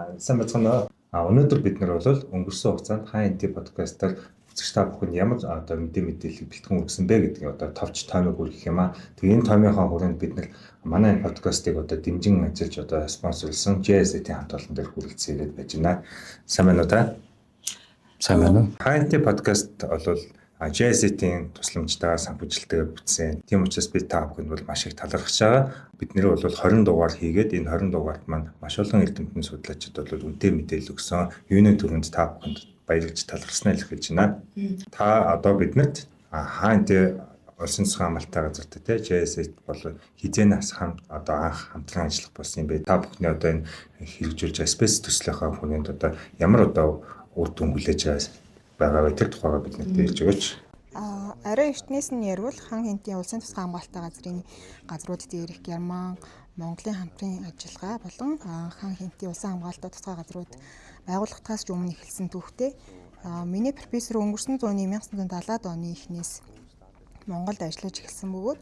Сайн бацгаана. Өнөөдөр бид нар бол өнгөрсөн хугацаанд HNT podcast-аар үзэгч та бүхэнд ямар мэдээлэл бэлтгэн өгсөн бэ гэдгийг товч таймыг хүргэх юм аа. Тэгээ энэ таймынхаа хүрээнд бид нар манай энэ подкастыг дэмжин ажиллаж спонсорлсон JST-ийн хамт олон дээр хүрэлцээд байж байна. Сайн байна уу та? Сайн байна уу? HNT podcast бол JST-ийн тусламжтайгаар санхүүжилтээр бүтсэн. Тийм учраас бид та бүхэнд бол маш их талархаж байгаа. Бид нэр бол 20 дугаар хийгээд энэ 20 дугаарт маань маш олон эрдэмтэн судлаачид бол үнэтэй мэдээлэл өгсөн. Юуны төрөнд та бүхэнд баярлж талархснаа илэрхийлж байна. Та одоо биднэрт HNT улсын цэцэн амралтай газартай JST бол хизээнээс анх хамтран ажиллах болсон юм бэ. Та бүхний энэ хэрэгжүүлж спейс төслийнхаа хүнэнд ямар үр дүн хүлээж байгаа тэр тухайгаар биднэрт хэлж өгөөч. Арай эртнээс нь ярил HNT улсын тусгай хамгаалалттай газрын газрууд дээрх Герман, Монголын хамтран ажиллагаа болон HNT улсын хамгаалалттай тусгай газрууд байгуулагдахаас ч өмнө эхэлсэн түүхтэй. Миний профессор өнгөрсөн зууны 1970-аад оны эхнээс Монголд ажиллаж эхэлсэн бөгөөд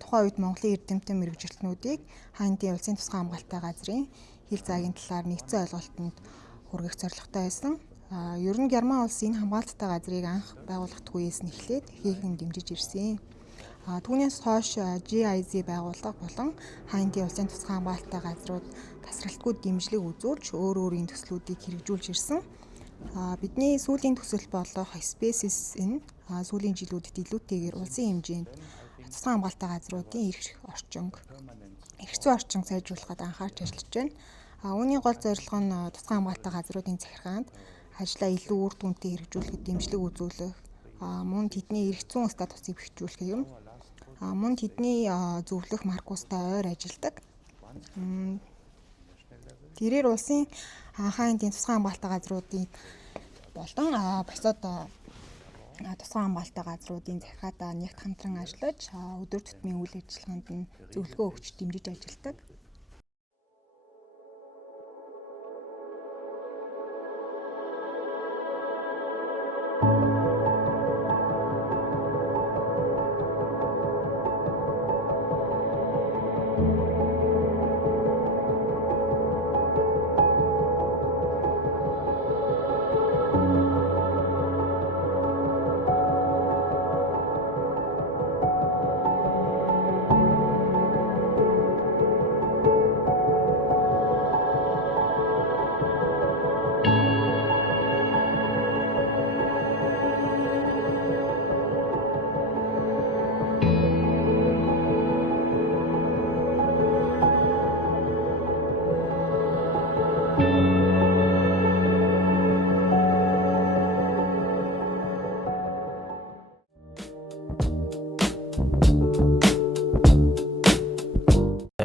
тухайн үед Монголын эрдэмтэн мэргэжилтнүүдийг HNT улсын тусгай хамгаалалттай газрын хил заагийн талаар нэгцэн ойлголтод хүргэх зорилготой байсан. Ер нь Герман улс энэ хамгаалттай газрыг анх байгуулагдах үеэс нь эхлээд хийхэн дэмжиж ирсэн. Түүнээс хойш GIZ байгууллага болон HNT улсын тусгай хамгаалттай газрууд тасралтгүй дэмжлэг үзүүлж өөр өөрийн төслүүдийг хэрэгжүүлж ирсэн. Бидний сүүлийн төсөл болох Spaces энэ сүүлийн жилүүдэд илүүтэйгээр улсын хэмжээнд тусгай хамгаалттай газруудын эрх зүйн орчин сайжруулахад анхаарч ажиллаж байна. Үүний гол зорилго нь тусгай хамгаалттай газруудын захиргаанд ажлаа илүү үр дүнтэй хэрэгжүүлэхэд дэмжлэг үзүүлэх, мөн тэдний эрх зүйн статусыг бэхжүүлэх юм. Мөн тэдний зөвлөх маркустай ойр ажилладаг. Тэрээр улсын HNT тусгай хамгаалалттай газруудын болон бусад тусгай хамгаалалттай газруудын захиргаатаа нэгт хамтран ажиллаж өдөр тутмын үйл ажиллагаанд нь зөвлөгөө өгч дэмжиж ажилладаг.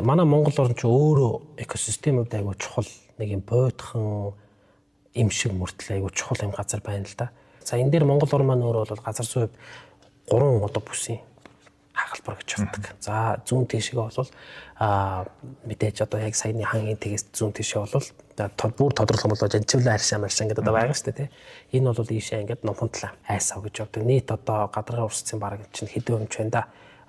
Манай Монгол орн ч өөрөө экосистемүүд айгүй чухал нэг юм боодхон юм шиг мөртлөө айгүй чухал юм газар байна л да. За энэ дээр Монгол орн маань өөрөө бол газар зүйн 3 бүсийн хагалбар гэж боддог. За зүүн тийшээ бол мэдээж яг саяны HNT-гээс зүүн тийшээ бол бүр тодорхойлох бол жанчвлаа аршаа гэдэг байгаа шүү дээ. Энэ бол ийшээ ингээд номхон талаа айсав гэж боддог. Нийт гадаргын урсцын бараг чинь хэдэн хувь байна да.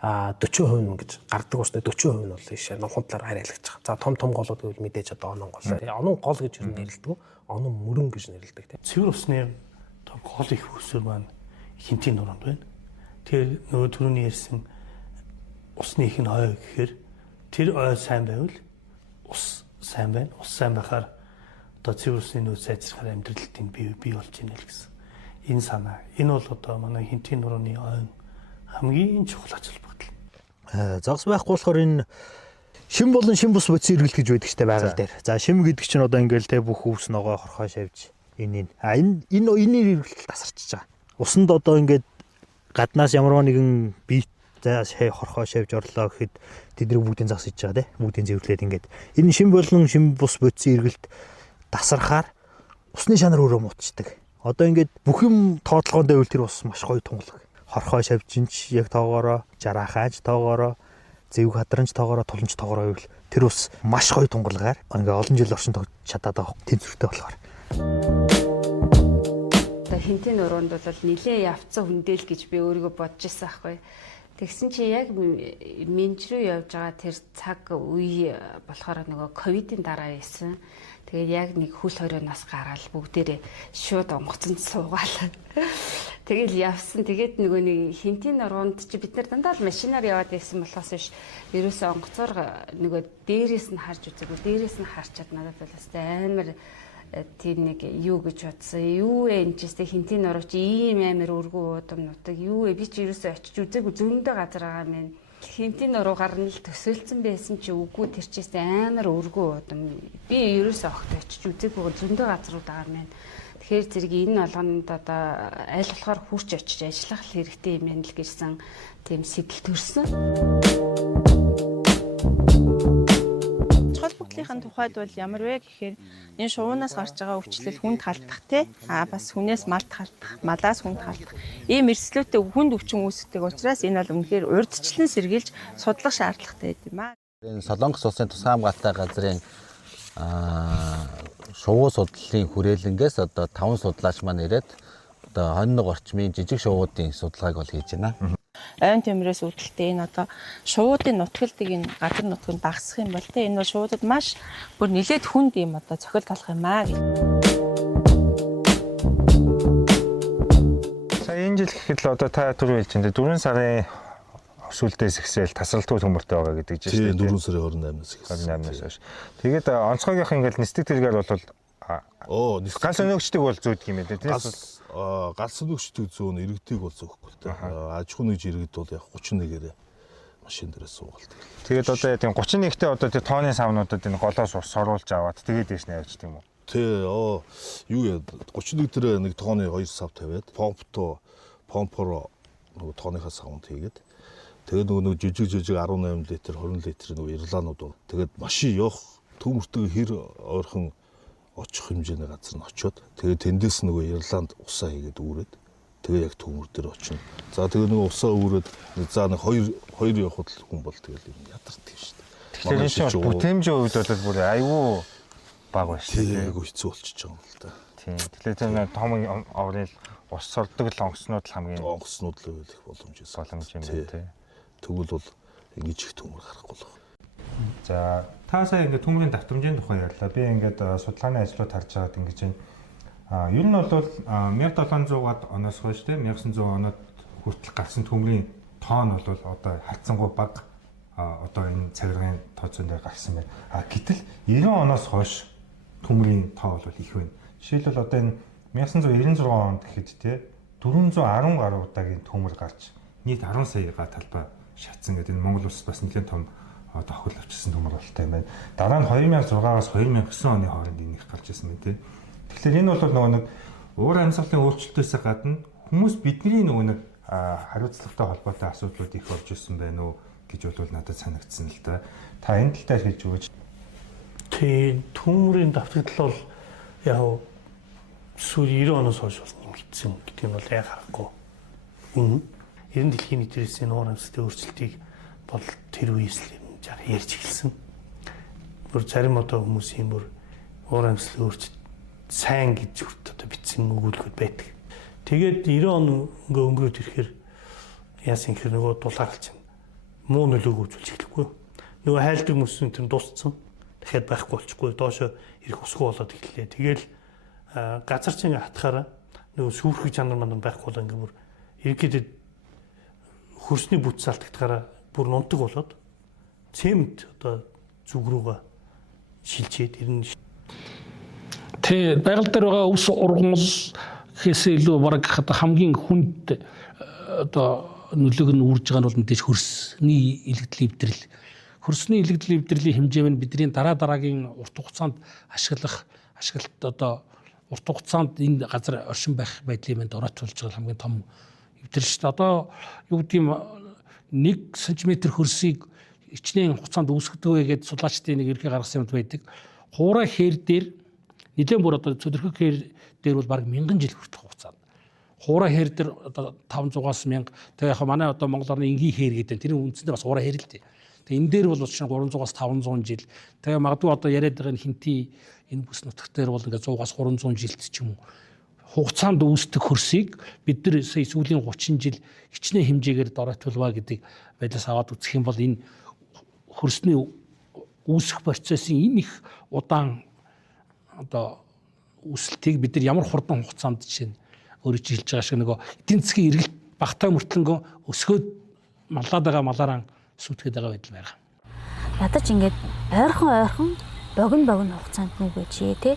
40% гэж гардаг усны 40% нь бол ийшээ номхон талаар хариалгаж байгаа. За том голууд гэвэл мэдээж онон гол. Онон гол гэж юу нэрлэдэг вэ? Онон мөрөн гэж нэрлэдэг тийм. Цэвэр усны гол их өсвөр маань хинтийн нуруунд байна. Тэр нөгөө түрүүний ярьсан усны их нь хой гэхээр тэр ой сайн байвал ус сайн байна. Ус сайн байхаар цэвэр усны нөөц сайжрахаар амьдралтын бий болж байна л гэсэн. Энэ санаа. Энэ бол манай хинтийн нурууны ойн хамгийн чухал ач холбогдол. Загас байхгүй болохоор энэ шим болон шим бус бодис эргэлт гэж байдаг штэ байгаль дээр. За шим гэдэг чинь ингээл бүх өвс ногоо хорхоо шавьж энэ эргэлт тасарчиж байгаа. Усанд ингээд гаднаас ямарваа нэгэн бие хорхоо шавьж орлоо гэхэд тэдний бүгдийн загас иж байгаа те. Бүгдийн зэвэрлээд ингээд энэ шим болон шим бус бодис эргэлт тасархаар усны шанар өөрөө муутчихдаг. Ингээд бүх юм тоотлогоон дэвэл тэр ус маш гоё тунгалаг. Хорхоо шавьжинч яг тоогоороо, жарахааж тоогоороо, зэв хадранч тоогоороо, туланч тоогоороо гэвэл тэр ус маш гоё тунгалгаар ингээ олон жил оршин тогтч чадаад байгаа тэнцвэртэй болохоор. Одоо хинтийн уруунд бол нилээ явцсан хүндэл гэж би өөрийгөө бодож ирсэн аахгүй. Тэгсэн чи яг менж рүү явж байгаа тэр цаг үе болохоор нөгөө ковидын дараа байсан. Тэгээд яг нэг хөл хорионоос гараад бүгдээрээ шууд онгоцонд суугаал. Тэгэл явсан. Тэгээд нөгөө нэг хинтийн нуруунд чи бид нар дандаа л машинаар яваад байсан болохоос биш. Ерөөсөө онгоцоор нөгөө дээрээс нь харж үзээгүй. Дээрээс нь харчаад надад бол амар тийм нэг юу гэж бодсон. Юу вэ энэ ч гэсэн хинтийн нуруу чи ийм амар өргөө удам нутаг. Юу вэ би чи ерөөсөө очиж үзээгүй зөндөө газар байгаа мэн. Хинтийн нуруугаар нь л төсөөлсөн байсан чи үгүй тэр чийс амар өргөө удам. Би ерөөсөө огт очиж үзээгүй зөндөө газрууд байгаа мэн. Тэгэхээр зэрэг энэ болгонд одоо аль болохоор хурч очиж ажиллах хэрэгтэй юм байна л гэсэн тийм сэтэл төрсөн. Холбогдлынхын тухайд бол ямар вэ гэхээр энэ шувуунаас гарч байгаа өвчлөл хүнд халдах те бас хүнээс малд халдах, малаас хүнд халдах ийм эрсдлүүтэй хүнд өвчин үүсдэг учраас энэ бол үнэхээр урьдчилан сэргийлж судлах шаардлагатай юм аа. Энэ Солонгос улсын тусгай хамгаалалтай газрын шувуу судлалын хүрээлэнгээс одоо 5 судлаач маань ирээд одоо 21 орчмын жижиг шувуудын судалгааг бол хийж байна. Ойн тэмрээс үүдэлтэй энэ одоо шуудын нутгалдыг энэ газар нутгийг багасгах юм бол те энэ бол шуудад маш бүр нэлээд хүнд юм одоо цохил талах юм аа гэж. Сая энэ жил гэхэд л одоо та түрүү хэлж байна. 4 сарын сүүлдээс ихсэл тасралтгүй төмөртэй байгаа гэдэг чинь шүү дээ. 4 сарын 28-наас ихсэн. 28-наас хойш. Тэгээд онцгойгийнх ингээл нисдэг тэргээр бол ганц өнөөгчдөг бол зүйдэг юм ээ. Галс өнөөгчдөг зүүн иргэдэг бол зөөхгүй л дээ. Аж ахуйн нэгж иргэд бол яг 31-ээр машин дээрээ суугалт. Тэгээд одоо тийм 31-тэй одоо тэр тооны савнуудад энэ голоос ус соруулж аваад тэгээд дэш нь явждаг юм уу? Тий, юу яа 31 дээр нэг тооны 2 сав тавиад помпоор нөгөө тооныхаа савнд хийгээд тэгээд нөгөө жижиг 18 литр 20 литр нөгөө ирлаанууд бол тэгээд машин явах төмөртөө хэр ойрхон очих хэмжээний газар нь очиод тэгээд тэндээс нөгөө ирланд усаа хийгээд үүрээд тэгээд яг төмөр дээр очино. За тэгээд нөгөө усаа үүрээд за нэг 2 явахд л хүн бол тэгээд юм ядардаг шүү дээ. Тэгэхээр энэ чинь бүтээмжийн хувьд бол бүр аюу баг байна шүү дээ. Айгу хэцүү болчихж байгаа юм л да. Тийм. Тэгэхээр тэр том оврын ус сордог л онгоцнууд л хамгийн онгоцнууд л их боломж юм байна тий. Тэгвэл бол ингэж их төмөр гарахгүй л байна. За та сая ингээд төмөрийн давтамжийн тухай ярьлаа. Би ингээд судалгааны ажлууд харж байгаад ингэж байна. Ер нь бол 1700-аад оноос хойш тий 1900 оноод хүртэл гарсан төмөрийн тоон бол одоо хацсангуй бага одоо энэ цагиргын тооцоон дээр гарсан байна. Гэтэл 90 оноос хойш төмөрийн тоо бол их байна. Жишээлбэл одоо энэ 1996 онд гэхэд тий 410 гаруй удаагийн төмөр гарч нийт 10 саяга талбай шатсан гэдэг энэ Монгол улсад бас нэлээд том тохиол авчирсан төмөр болтой юм байна. Дараа нь 2006-аас 2009 оны хооронд энэ их гарч ирсэн байна тий. Тэгэхээр энэ бол нөгөө нэг уур амьсгалын өөрчлөлтөөс гадна хүмүүс бидний нөгөө нэг хариуцлагатай холбоотой асуудлууд их болж ирсэн байна уу гэж бол надад санагдсан л да. Та энэ тал дээр хэлж өгөөч. Тий, төмөрийн давтагдал бол яг сүүл 90 оноос хойш бас нэмэгдсэн гэдэг нь бол яг харахгүй. Үнэн. 90 дэлхийн нийтээс энэ уур амьсгалын өөрчлөлтийг бол тэр үеэс л яг ярьж эхэлсэн. Бүр зарим одоо хүмүүсийн бүр уур амьсгалын өөрчлөлт сайн гэж хүрт одоо бичсэн өгүүлбэрүүд байдаг. Тэгээд 90 он өнгөрөөд ирэхээр яасан гэхээр нөгөө дулаарч байна. Муу нөлөөг үзүүлж эхлэхгүй. Нөгөө хайлтдаг мөсөн тэр дууссан. Дахиад байхгүй болчихгүй. Доошо ирэх усгүй болоод эхэллээ. Тэгэл газарчин хатахаараа нөгөө сүрхэг чанар маань байхгүй болоо ингээд бүр иргэдэд хөрсний бүтц алдагдахаараа бүр нунтаг болоод цемент одоо зүг рүүгээ шилжээд ирнэ. Тэ байгаль дээр байгаа ус ургамал гэхээсээ илүү бараг хамгийн хүнд одоо нөлөөг нь үүрж байгаа нь бол мэдээж хөрсний илэгдэл эвдрэл. Хөрсний илэгдэл эвдрэлийн хэмжээ нь бидний дараагийн урт хугацаанд ашиглалт одоо урт хугацаанд энэ газар оршин байх байдлын мэнд оройтуулж байгаа хамгийн том эвдрэл шүү дээ. Одоо юу гэдэг юм 1 см хөрсийг ичнээн хугацаанд үүсгэдэг гэдэг судлаачдын нэг ерхий гаргасан юм байдаг. Хуурай хээр дээр нэлээд бүр одоо цөдөрхөг хээр дээр бол баг 1000 жил хүртэх хугацаанд. Хуурай хээр дээр одоо 500-аас 1000. Тэгээ яг манай одоо Монголоор энгийн хээр гэдэг. Тэр үндсэндээ бас хуурай хээр л дээ. Тэгээ энэ дээр бол чинь 300-аас 500 жил. Тэгээ магадгүй одоо яриад байгаа хинти энэ бүс нутгт дээр бол ингээд 100-аас 300 жилд ч юм уу хугацаанд үүсдэг хөрсийг бид нар сүүлийн 30 жил хичнээн хэмжээгээр доройтуулва гэдэг байдлаас аваад үзэх юм бол энэ хөрсний үүсэх процессын энэ их удаан одоо үүсэлтийг бид нар ямар хурдан хугацаанд жишээ нь өөрөө чи хэлж байгаа шиг нөгөө эдийн засгийн эргэлт багтаа мөртлөнгөө өсгөөд маллаад байгаа малаараа сүйтгэж байгаа байдал байна. Ядаж ингээд ойрхон богино хугацаанд нүгэж тий.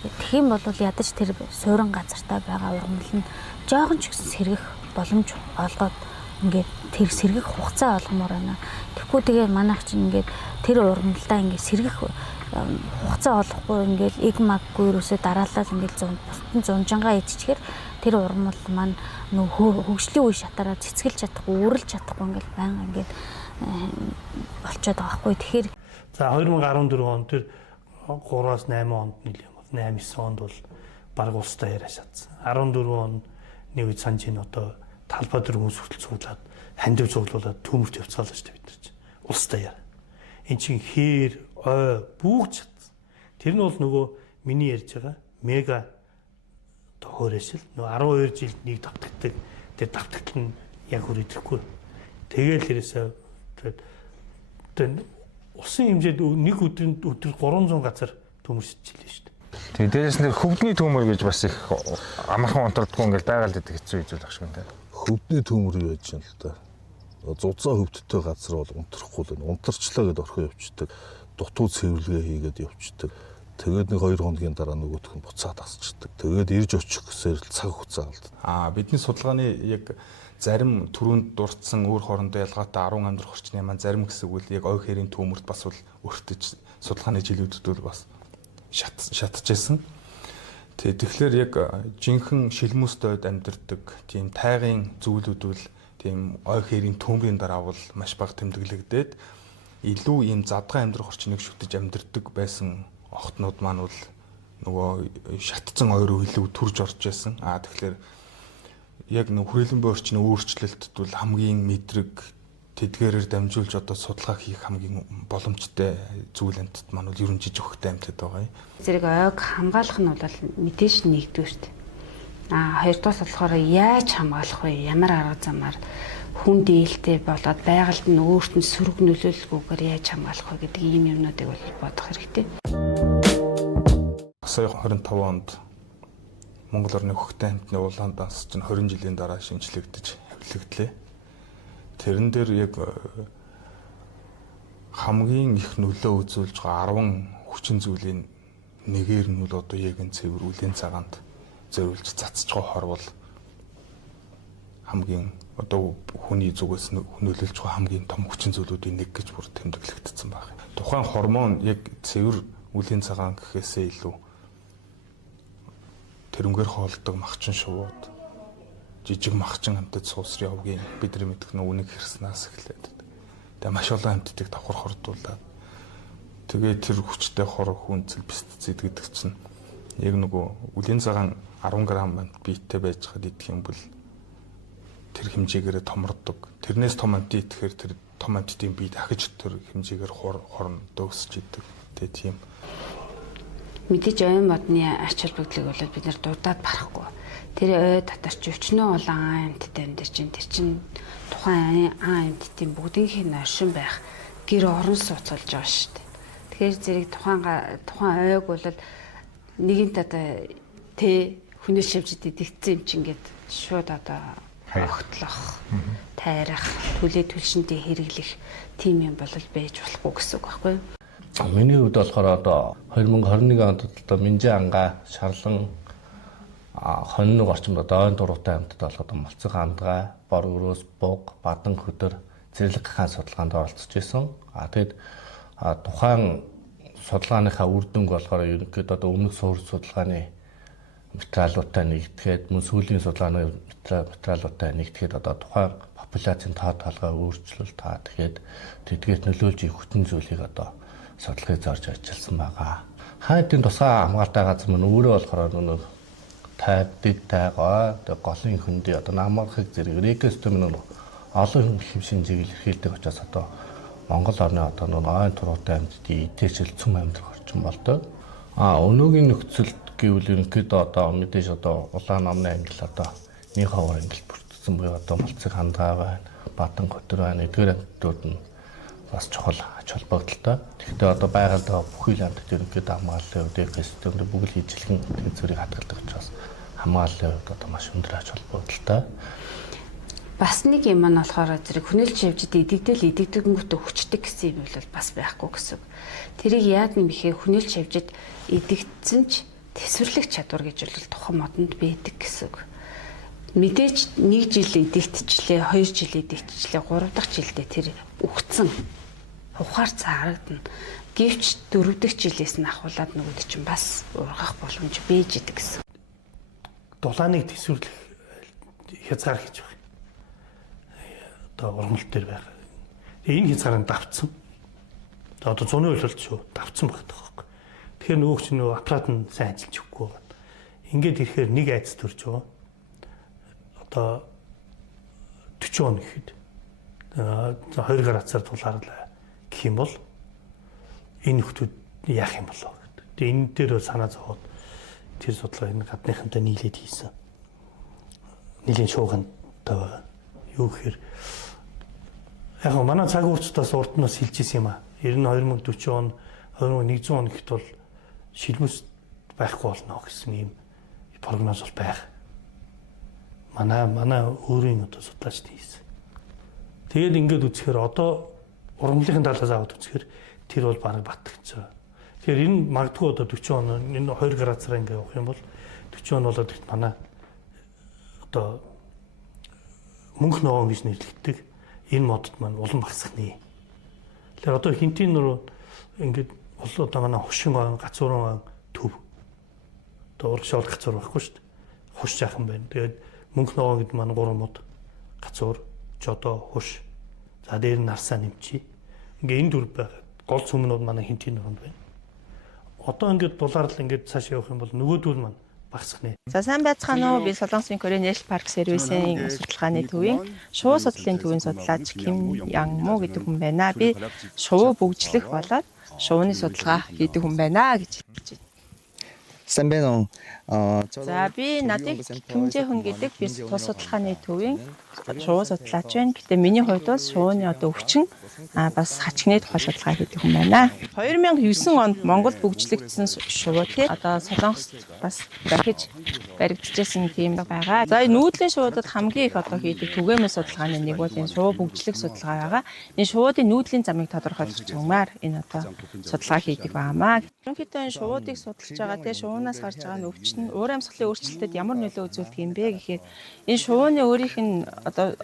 Тэгэх юм бол ядаж тэр суурин газартаа байгаа ургамал нь жоохон ч гэсэн сэргэх боломж олгоод ингээд тэр сэргэх хугацаа олгомоор байна. Тэгэхгүй тэгээд манайх чинь ингээд тэр ургамалдаа ингээд сэргэх хугацаа олохгүй ингээд иг маггүй юусоо дараалал ингээд зунжангаа идчихээр тэр ургамал маань нөх хөгжлийн үе шатаараа цэцгэлж чадахгүй, үрэлж чадахгүй ингээд байнга ингээд болчиход байгаа хгүй. Тэгэхээр за 2014 он тэр 3-8 онд нийлээ бол 8-9 онд бол баг улстай яриа шатсан. 14 он нэг үед санаж ин одоо талбай дээр хүмүүс хүртэл цуглаад хандив цуглуулад төмөрт явцгаалаа шүү дээ бид нар чинь. Улстай яа. Эн чин хээр ой бүгд шатсан. Тэр нь бол нөгөө миний ярьж байгаа мега тохиорэшил нөгөө 12 жилд нэг давтагддаг. Тэр давтагдал нь яг хүрээдэхгүй. Тэгээл хэрэгсээ тэгээд усан хэмжээд нэг өдөр 300 газар төмөрсөжлээ шүү дээ. Тэгээ дээрээс нь хөвдний төмөр гэж бас их амархан онтордгүй ингээл байгаль дэдэг хэцүү хийж болох шиг байна. Хөвдний төмөр юу яаж юм л да. Зузаан хөвдтэй газар бол унтрахгүй л байна. Унтарчлаа гэдээ орхио явчихдаг. Дутуу цэвэрлэгээ хийгээд явчихдаг. Тэгээд нэг 2 хоногийн дараа нөгөөх нь буцаад асчдаг. Тэгээд ирж очих гэсээр цаг хугацаа алдна. Бидний судалгааны яг зарим түрүүнд дурдсан өөр хоорондоо ялгаатай 10 амьдрах орчны маань зарим гэсэн үг л яг ой хэрийн төмөрт бас бол өртөж судалгааны жилүүдэд бол бас шатчихсан. Тэгэхээр яг жинхэнэ шилмүстэйд амьдардаг тийм тайгын зүйлүүд бол тийм ой хэрийн төмрийн дараа бол маш бага тэмдэглэгдээд илүү ийм задгай амьдрах орчныг шүтэж амьдардаг байсан охтнууд маань бол нөгөө шатцсан ойроо илүү төрж орж байсан. Тэгэхээр яг нэг хүрээлэн буй орчны өөрчлөлтд бол хамгийн мэдрэг тэдгээрээр дамжуулж одоо судалгаа хийх хамгийн боломжтой зүйл амтд маань бол ерөн жижиг хөхтэй амтд байгаа юм. Зэрэг ойг хамгаалах нь бол мэдээж нэгдүгürt. Хоёрдугаас болохоор яаж хамгаалах вэ? Ямар арга замаар хүн дээлтэй болоод байгальд нь өөрт нь сөрөг нөлөөлөлгүйгээр яаж хамгаалах вэ гэдэг ийм юмнуудыг бол бодох хэрэгтэй. Сая 25 онд Монгол орны хөхтэй амтны улаан данс чинь 20 жилийн дараа шинжлэгдэж хэвлэгдлээ. Тэрэн дээр яг хамгийн их нөлөө үзүүлж байгаа 10 хүчин зүйлийн нэгээр нь бол одоо яг энэ цэвэр үлийн цагаанд зориулж цацж байгаа хор бол хамгийн одоо хүний зүгээс нөлөөлж байгаа хамгийн том хүчин зүйлүүдийн нэг гэж бүр тэмдэглэгдсэн байна. Тухайн гормон яг цэвэр үлийн цагаан гэхээсээ илүү тэрнгээр хоолдог махчин шувууд жижиг махчин амтд суусрын овгийн бидний мэдэх нь үнийг хэрснээс эхлээд тэгээ маш олон амттыг давхар хордуулаад тэгээ тэр хүчтэй хор хүнцэл пестицид гэдэг чинь яг нөгөө үлийн цагаан 10 г амт биеттэй байж хад идэх юм бол тэр хэмжээгээр томордог. Тэрнээс том амт идэхээр тэр том амттын бие дахиж тэр хэмжээгээр хорн дөөсч идэг. Тэгээ тийм мэдээж оюун модны ач холбогдлыг бол бид нэр дурдаад барахгүй. Тэр ой татарч өчнөө олон амттай амьд чинь тэр чинь тухайн амттын бүгдийнх нь оршин байх гэр орон сууц болж байгаа шүү дээ. Тэгэхээр зэрэг тухайн ойг бол нэгэнт одоо хүний шивжид идэгцсэн юм чинь ингээд шууд одоо огтлох, тайрах, төлөө төлшөнтэй хэрэглэх тийм юм бол байж болохгүй гэсэн үг байхгүй юу? Миний хувьд болохоор одоо 2021 онд одоо Минжээ ангаа, Шарлан, хоньног орчимд одоо ойн дуруутай амьтад болгоод малцэг андгаа, бор өрөөс буг, бадан хөдөр зэрлэг хаан судалгаанд оролцож исэн. Тэгэд тухайн судалгааныхаа үр дүнг болохоор ерөнхийдөө одоо өмнөх судалгааны материалуудтай нэгтгэхэд мөн сүүлийн судалгааны материалуудтай нэгтгэхэд одоо тухайн популяцийн тоо толгой өөрчлөлт тэгэхээр тэдгээрт нөлөөлж их хүчин зүйлийг одоо судалгыг зорж ажилласан байгаа. Хайдын тусгай хамгаалтай газар мөн өөрөө болохоор нэг тайвдыг тайгаа голын хөндөй одоо намархыг зэрэг экосистем нь олон хэв шинжийг илэрхийлдэг учраас одоо Монгол орны одоо нэг ойн туруутай амьтдын идэвхжил цөм амьдрах орчин болдог. Өнөөгийн нөхцөлд гэвэл ерөнхийдөө одоо мэдээж одоо улаан номны ангил одоо 1% ангил бүрдсэн буюу одоо малцыг хандгаа байна, бадан хөтөр байна. Эдгээр амьтдууд нь бас чухал ач холбогдолтой. Тэгэхдээ одоо байгаль бүхий л амьтад ерөнхийдөө хамгааллын хувьд экосистемд бүгд ижилхэн тэд зүрийг хадгалдаг учраас хамгааллын хувьд одоо маш өндөр ач холбогдолтой. Бас нэг юм маань болохоор зэрэг хүнэлж явжид идэгдэнгүүтээ хүчдэг гэсэн юм бол бас байхгүй гэсэн. Тэрийг яад юм бэхээр хүнэлж явжид идэгдсэн ч тэсвэрлэх чадвар гэж бол тухайн модонд байдаг гэсэн. Мэдээж 1 жил идэгтчлээ, 2 жил идэгтчлээ, 3 дахь жилдээ тэр үхсэн ухаар цаарагдана. Гэвч 4 дахь жилээс нь ахуулаад нөгөөд чинь бас ургах боломж бийж идэг гэсэн. Дулааныг тэсвэрлэх хязгаар гэж байна. Одоо ургамал дээр байх. Энэ хязгаарыг давцсан. Одоо 100-ны үйлдэл шүү давцсан багтдаг байхгүй. Тэгэхээр нөгөө чинь нөгөө аппарат нь сайн ажиллаж өгөхгүй байна. Ингээд ирэхээр нэг айц төрж байгаа. Одоо 40 он гэхэд 2 градусаар тулаарлаа гэх юм бол энэ хүмүүс яах юм болоо гэдэг. Тэгээ энэ дээр санаа зовоод тэр судалгаа энэ гадныхантай нийлээд хийсэн. Нийлэн шуугантай байгаа. Юу гэхээр яг нь манай цаг хугацаатаас урд нь бас хэлж ирсэн юм аа. Ер нь 2040 он, 2100 он гэхэд бол шилмэс байхгүй болно гэсэн юм прогноз бол байх. Манай өөрийн одоо судлаачд хийсэн. Тэгээд ингээд үзэхээр одоо ургамлын талаас аваад үзэхээр тэр бол бараг батгцсан. Тэгэхээр энэ магадгүй одоо 40 он энэ 2 градусаар ингээд явах юм бол 40 он болоод манай одоо мөнх ногоон гэж нэрлэгддэг энэ модод маань улам багасхны. Тэгэхээр одоо хинтийн нөр ингээд одоо манай хушин гацууран төв. Одоо урагшаал гацуур байхгүй шүү дээ. Хуш жаахан байна. Тэгээд мөнх ногоон гэдэг маань 3 мод. Гацуур, жодоо, хуш. За дээр нь нарсаа нэмчи. Ингээ энэ дөрв байгаа. Гол цөмнүүд манай хинтийн нуранд байна. Одоо ингээд дулаарлал ингээд цааш явах юм бол нөгөөдөл маань багасхнэ. За сайн байцгаана уу? Би Солонгосын Кореan National Park Service-ийн судалгааны төвийн шувуу судлалын төвийн судлаач Ким Ян Мо гэдэг хүн байна. Би шувуу бүгжлэх болоод шувууны судалгаа хийдэг хүн байна гэж хэлж байна. Сайн байна уу? За би надад Кимжэ хүн гэдэг би тус судалгааны төвийн шувуу судлаач байна. Гэтэ миний хувьд бол шувууны одоо өвчин бас хачигны тухай судалгаа хийдэг хүн байна. 2009 онд Монгол бүгжлэгдсэн шувуу тий одоо Солонгост бас дахиж баригдчихсэн тийм байгаа. За нүүдлийн шувуудад хамгийн их одоо хийдэг түгээмэл судалгааны нэг бол энэ шувуу бүгжлэг судалгаа байгаа. Энэ шувуудын нүүдлийн замыг тодорхойлох юмар энэ одоо судалгаа хийдэг байнамаа. Ерөнхийдөө энэ шувуудыг судалж байгаа тий шувуунаас гарч байгаа өвчин уур амьсгалын өөрчлөлтөд ямар нөлөө үзүүлдэг юм бэ гэхээр энэ шувууны өөрийнх нь одоо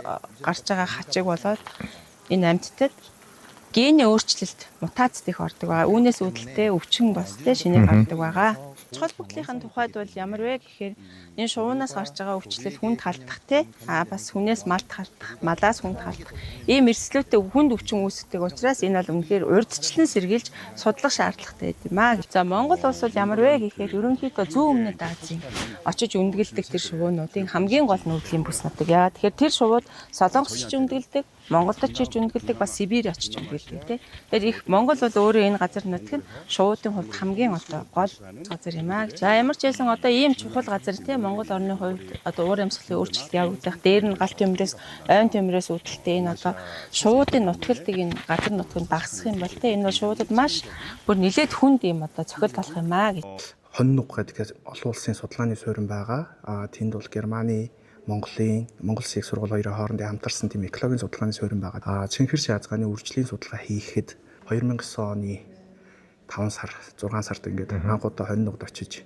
гарч байгаа хачиг болоод энэ амьтдад гений өөрчлөлт мутац дэх ордог байгаа. Үүнээс үүдэлтэй өвчин бас тэ шинээр гардаг байгаа. Чухал бүхлийнхэн тухайд бол ямар вэ гэхээр энэ шувуунаас гарч байгаа өвчлөл хүнд халдах те бас хүнээс малд халдах, малаас хүнд халдах ийм эрсдлүүтэй хүнд өвчин үүсдэг учраас энэ бол үнэхээр урьдчилан сэргийлж судлах шаардлагатай юм аа. За Монгол улс бол ямар вэ гэхээр ерөнхийдөө зүүн өмнөд Азийн очиж үндэгэлдэг тэр шувуунуудын хамгийн гол нүүдлийн бүс нутаг. Яагаад тэгэхээр тэр шувууд Солонгос ч үндэгэлдэг, Монголд ч үндэгэлдэг, бас Сибирь очиж үндэгэлдэг те. Тэгэхээр их Монгол бол өөрөө энэ газар нутаг нь шувуудын хувьд хамгийн одоо гол газар юм аа. За ямар ч байсан одоо ийм чухал газар те Монгол орны хувьд одоо уур амьсгалын өөрчлөлт явагдах, дээр нь галт төмрөөс, ойн төмрөөс үүдэлтэй энэ одоо шуудын нутгалдаг энэ газар нутгийг багасгах юм бол те энэ бол шуудад маш бүр нэлээд хүнд юм одоо цохил болох юм аа гэж. Хоннуг гэдэг олон улсын судалгааны суурин байгаа. Тэнд бол Германы, Монголын, Монгол Улсын их сургууль хоёрын хоорондын хамтарсан тийм экологийн судалгааны суурин байгаа. Цэнхэр шаазгааны үржлийн судалгаа хийхэд 2009 оны 5 сар, 6 сард ингээд анхудаа хоннугд очиж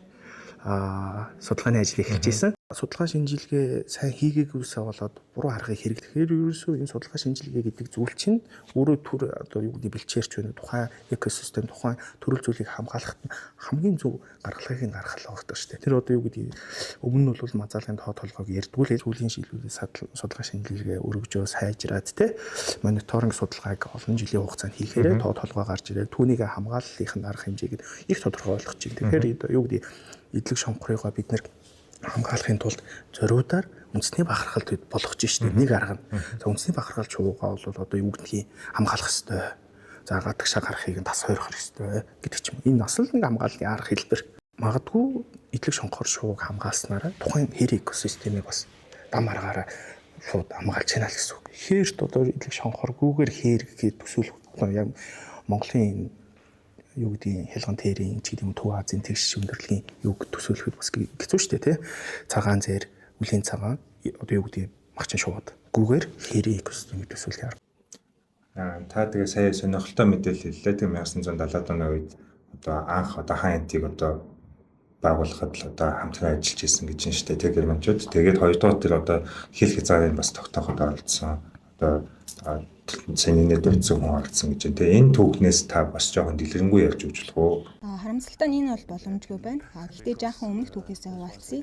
судалгааны ажил эхэлжсэн. Судалгаа шинжилгээ сайн хийгээгүйсээ болоод буруу харахыг хэрэг. Тэгэхээр ерөөсөө энэ судалгаа шинжилгээ гэдэг зүйл чинь өөрөө төр одоо юу гэдэг бэлчээрч байна. Тухайн экосистем, тухайн төрөл зүйлийг хамгаалахад хамгийн зөв гаргалгыг нь гаргах хэрэгтэй шүү дээ. Тэр одоо юу гэдэг өмнө нь бол мазаалын тоо толгойг ярдгүүлээ зүйлийн шилжүүлээ судалгаа шинжилгээ өргөжөө сайжраад те мониторинг судалгааг олон жилийн хугацаанд хийхээр тоо толгой гарч ирээд түүнийг хамгааллын арга хэмжээг их тодорхой ойлгож байна. Тэгэхээр юу гэдэг эдлэг шонхорыгоо бид нэр хамгаалахын тулд зориудаар үндэсний бахархалд болгож штеп нэг арга нь. За үндэсний бахархал чуугаа бол одоо юу гэдгийг хамгаалах ёстой. За гадагшаа гарахыг нь тас хойрох ёстой гэдэг ч юм. Энэ бас л нэг хамгааллын арга хэлбэр. магадгүй идэлэг шонхоор шууг хамгаалснараа тухайн хэр экосистемийг бас дам аргаараа шууд хамгаалж байна л гэсэн үг. Хээрт одоо идэлэг шонхоргүйгээр хээр гэхэд төсөөлөх яг Монголын юу гэдгийг хялган тэрийн ч гэдэг юм Төв Азийн тэгш өндөрлөгийн юг төсөөлөхөд бас хэцүү шүү дээ тий. Цагаан зэр, үлийн цагаан одоо юу гэдгийг магчин шууд гүүгээр хэрийн экосистемийг төсөөлөх арга. Та тэгээ сая сонирхолтой мэдээлэл хэллээ. Тэгээ 1970-аад оны үед одоо анх одоо хаантыг одоо байгуулахад л одоо хамтран ажиллаж исэн гэж байна шүү дээ. Тэгээ германчууд тэгээд хоёрдугаар тэр одоо хэл хязгаарыг бас тогтооход оролцсон. Одоо сэнийнээ дөрцөн хүн оролцсон гэж байна. Тэгээ энэ түүхнээс та бас жоохон дэлгэрэнгүй ярьж өгч болох уу? Харамсалтай нь энэ бол боломжгүй байна. Гэхдээ жаахан өмнөх түүхээсээ хуваалцъя.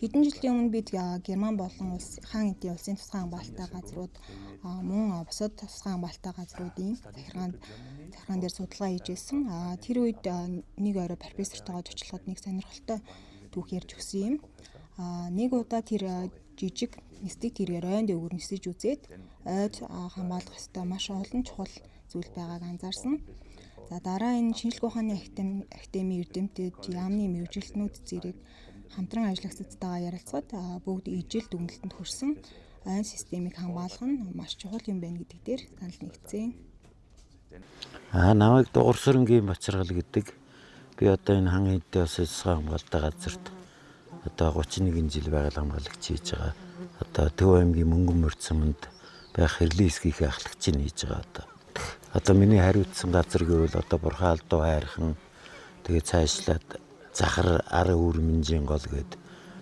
Хэдэн жилийн өмнө бид Герман болон хаан эдийн улсын тусгай хамгаалалттай газрууд мөн бусад тусгай хамгаалалттай газруудын захиргаан дээр судалгаа хийжсэн. Тэр үед нэг орой профессортойгоо зочлоход нэг сонирхолтой түүх ярьж өгсөн юм. Нэг удаа тэр жижиг нисдэг тэрээр ойнд өвгөр нисэж үзээд ойд хамгаалах ёстой маш олон чухал зүйл байгааг анзаарсан. За дараа энэ шинжлэх ухааны академийн эрдэмтэд яамны мэргэжилтнүүд зэрэг хамтран ажиллагчдтайгаа ярилцгаад бүгд ижил дүгнэлтэнд хүрсэн. Ойн системийг хамгаалах нь маш чухал юм байна гэдэг дээр санал нэгдсэн. Намайг Дугуйсрынгийн Бацаргал гэдэг. Би одоо энэ хан эдийн улсын тусгай хамгаалалттай газарт одоо 31 жил байгаль хамгаалагч хийж байгаа. Одоо Төв аймгийн Мөнгөн морь цамд байх хэрлэн эсгийнхээ ахлагчийг хийж байгаа одоо миний хариуцсан газар гэвэл одоо Бурхан Алдуу хайрхан тэгээд цаашлаад Захар арын үрмэнжийн гол гээд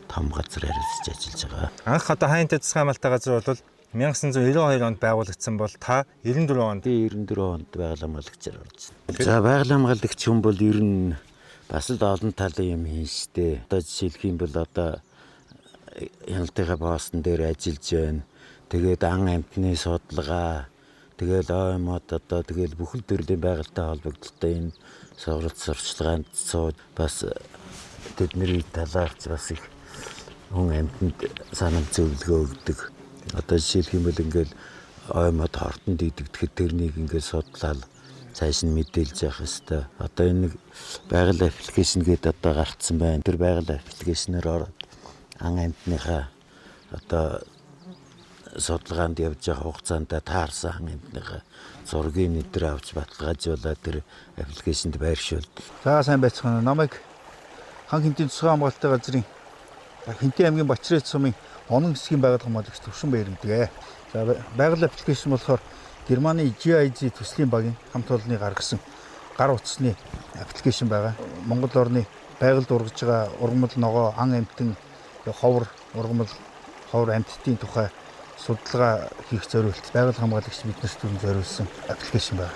том газар хариуцж ажиллаж байгаа. Анх одоо хаантай тусгай хамгаалалттай газар бол 1992 онд байгуулагдсан бол та 94 онд байгаль хамгаалагчаар орж байна. За байгаль хамгаалагч хүн бол ер нь бас л олон талын юм хийн штэ. Одоо жишээлх юм бол одоо хяналтынхаа постн дээр ажиллаж байна. Тэгээд ан амтны судалгаа, тэгээд ОМОд одоо тэгээд бүхэл төрлийн байгальтай холбогдолтой энэ сургалт сурчлагаанд сууж бас тэдний талаарч бас их хүн амтнд санал зөвлөгөө өгдөг. Одоо жишээлх юм бол ингээл ОМОд хортонд идэгдэхэд тэрнийг ингээд судлаад цааш нь мэдээлж явах ёстой. Одоо энэ байгаль аппликейшн гэдэг одоо гарцсан байна. Тэр байгаль аппликейшнээр ороод ан амтныхаа одоо судалгаанд явж явах хугацаанд таарсан ан амтныхаа зургийг нэдэр авч баталгаажуулаад тэр аппликейшнд байршуулдаг. За сайн байцгаана. Намайг хан хинтийн тусгай хамгаалалттай газрын Хинтээ аймгийн Бачрээт сумын онон хэсгийн байгаль хамгаалагч Төвшин Баяр гэдэг. За байгаль аппликейшн болохоор Германы GIZ төслийн багийн хамт олонны гаргасан гар утасны аппликейшн байгаа. Монгол орны байгальд ургаж байгаа ургамал ногоо, ан амтэн, ховор, ургамал, ховор амттын тухай судалгаа хийх зорилт байгаль хамгаалагч биднэрт зориулсан аппликейшн байна.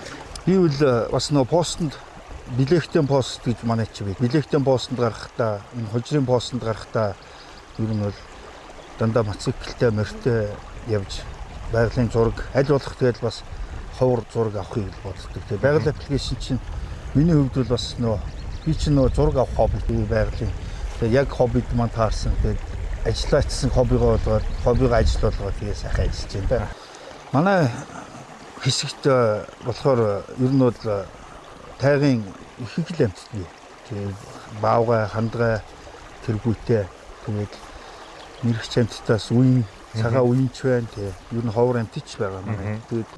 Би бол бас нөө постнд билектэн пост гэж манай чи бий. Билектэн постнд гарахдаа, энэ хожрын постнд гарахдаа ер нь бол дандаа мотоциклтэй морьтой явж байгалийн зураг аль болох тэгэл бас ховор зураг авахыг боддог. Тэгээ байгаль аппликейшн чинь миний хувьд бол бас би чинь зураг авах хобби байгалийн. Тэгээ яг хоббид маань таарсан. Тэгээ ажиллаачсан хоббигоо ажил болгоод тэгээ сайхан ажиллаж байна. Манай хэсэгт болохоор ер нь бол тайгын их л амтд бий. Тэгээ баавгай, хандгай, тэргүүтэй тэгээд мэрэгч амттаас үн цагаан үенч байна тий. Ер нь ховор амтч байгаа маань. Тэгээд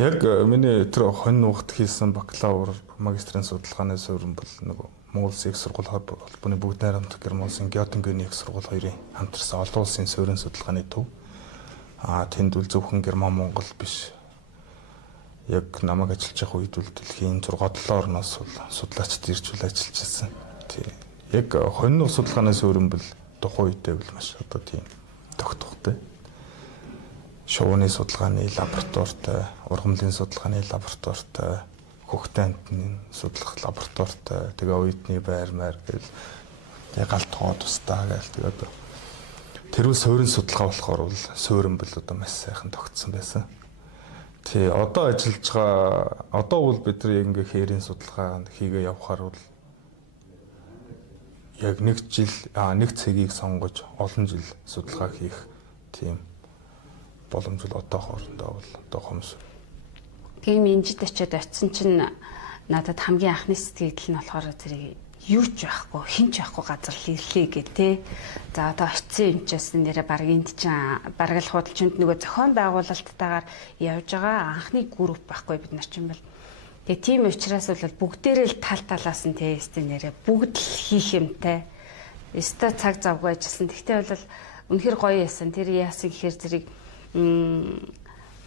яг миний тэр хонь нугт хийсэн бакалавр магистрийн судалгааны суурин бол нөгөө Монгол Улсын их сургууль холбооны бүгд найрамдах Герман улсын Гётингений их сургууль хоёрын хамтарсан олон улсын суурин судалгааны төв. Тэнд үл зөвхөн Герман Монгол биш. Яг намайг ажиллаж явах үед үл дэлхийн 6-7 орноос судлаачд ирж ажиллаж байсан. Тий. Яг хонь нугт судалгааны суурин бол тухайн үедээ бол маш одоо тийм тогтвортой. Шувууны судалгааны лабораторитой, ургамлын судалгааны лабораторитой, хөхтөн амтны судлах лабораторитой, тэгээ оюутны байр маяг гэл галт тоо тустаа гээл тэгээ одоо тэрүүл суурин судалгаа болохоор бол суурин бол одоо маш сайхан тогтсон байсан. Тий одоо ажиллаж байгаа одоо бол бид нар ингээ хээрийн судалгаа хийгээ явхаар бол яг нэг цагийг сонгож олон жил судалгаа хийх тийм боломжтой одоо хоорондоо бол одоо хомс. Тэгээ минжид очиод очисон чинь надад хамгийн анхны сэтгэл нь болохоор зэрэг юу ч байхгүй, хин ч байхгүй газар ирлээ гэх те. За одоо очисон юм ч бас нэрэ баг энд чинь бараг л худалчинд нөгөө зохион байгуулалттайгаар явж байгаа анхны групп байхгүй бид нар чинь бол. Тэгээ тийм учраас бол бүгдээрээ л тал талаас нь те нэрэ бүгд л хийх юмтай. Өстө цаг завгүй ажилласан. Тэгтээ бол үнэхэр гоё яасан. Тэр яасан гэхээр зэрэг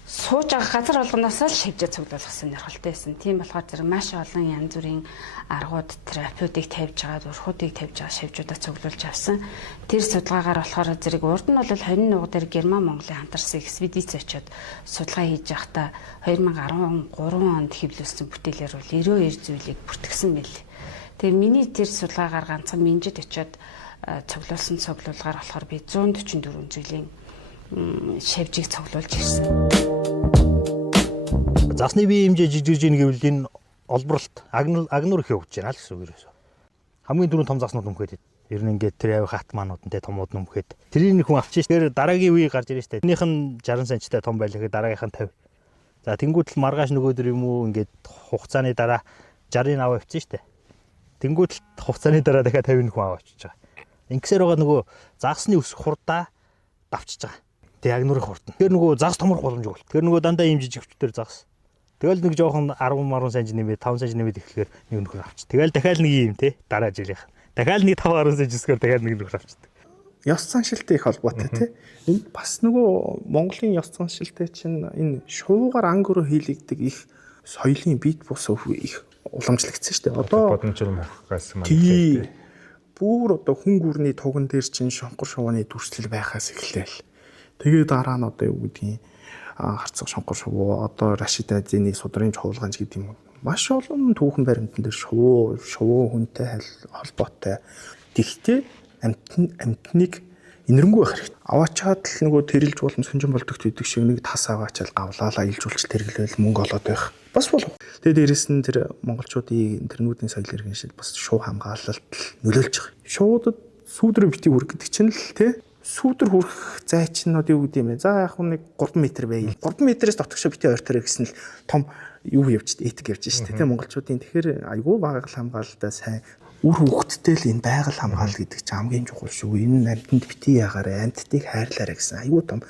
сууж байгаа газар болгоноос л шивжээ цуглуулах сонирхолтой байсан. Тийм болохоор зэрэг маш олон янз бүрийн аргууд терапиутыг тавьж байгаа, урхуудыг тавьж байгаа шивжүүдээ цуглуулж авсан. Тэр судалгаагаар болохоор зэрэг урд нь бол хонин нууг дээр Герман Монголын хамтарсан экспедиц очиод судалгаа хийж байхдаа 2013 онд хэвлүүлсэн бүтээлээр бол 92 зүйлийг бүртгэсэн байл. Тэгээ миний тэр судалгаагаар ганцхан Минжид очиод цуглуулсан цуглуулгаар болохоор би 144 зүйлийн шавжийг цуглуулж ирсэн. Засны бие хэмжээ жижигж ийн гэвэл энэ олборлолт агнуур их явж байна л гэсэн үг ерөөсөө. Хамгийн түрүүнд том заснууд нөмхөд. Ер нь ингээд тэр авих хат маанууд нь томууд нөмхөд. Тэрийг хүн авчих ш. Тэр дараагийн үе гарч ирж штэ. Тэрнийх нь 60 см том байлаа. Дараагийнх нь 50. За тэнгуут л маргааш нөгөө дөр юм уу ингээд хугацааны дараа 60-ыг аваа авчихсан штэ. Тэнгуут л хугацааны дараа дахиад 50-ыг хүн аваа авчиж байгаа. Ингэсээр байгаа нөгөө загсны өсөх хурдаа давчиж байгаа. Тэг агнуурын хурдан. Тэр нөгөө загас томрох боломжгүй бол. Тэр нөгөө дандаа ийм жижиг хүчтэй загас. Тэгэл нэг жоохон 10 см нэмээд 5 см нэмээд ихлэхээр нэг нөхөр авчих. Тэгэл дахиад нэг юм те дараа жилийнх. Дахиад нэг 5 10 см дахиад нэг нөхөр авчихдаг. Ёс заншилтай их холбоотой тий. Энэ бас нөгөө Монголын ёс заншилтай чинь энэ шуугаар ангөрөө хийлэгдэг их соёлын бит бус их уламжлагдсан шүү дээ. Одоо бодомжром хохгаас маань бүр одоо хүн гүрний туган дээр чинь шонхор шувууны дүрслэл байхаас эхлээл. Тэгээд дараа нь одоо юу гэдгийг харцаг шонхор шувуу одоо Рашид Азины судрын чуулганч гэдэг юм. Маш олон түүхэн баримтан дээр шувуу хүнтэй холбоотой. Тэгтээ амтныг инэрэнгүү байх хэрэгтэй. Аваачаад л нөгөө тэрэлж болон сүнжин болдогт үйдэг шиг нэг тас аваачаал гавлаалаа илжүүлж тэргэлвэл мөнгө олоод байх. Бас болов. Тэгээд дээрэс нь тэр монголчуудын тэрнүүдийн соёл иргэншил бас шуу хамгаалалт нөлөөлж байгаа. Шуудад сүүдэр бити хүрэх гэдэг чинь л тий сүүдэр хүрэх зай чинь одоо юу гэдэг юм бэ? За яг нэг 3 м байя. 3 м-ээс дотогшоо бити ойртоор гэсэн л том юу явж этик явж штэ тий монголчуудын тэгэхээр айгүй байгаль хамгаалалтаа сайн үр хөвгттэй л энэ байгаль хамгаалал гэдэг чинь хамгийн чухал шүү. Энэ амьтанд бити яагаарэ амьтдыг хайрлаарай гэсэн айгүй том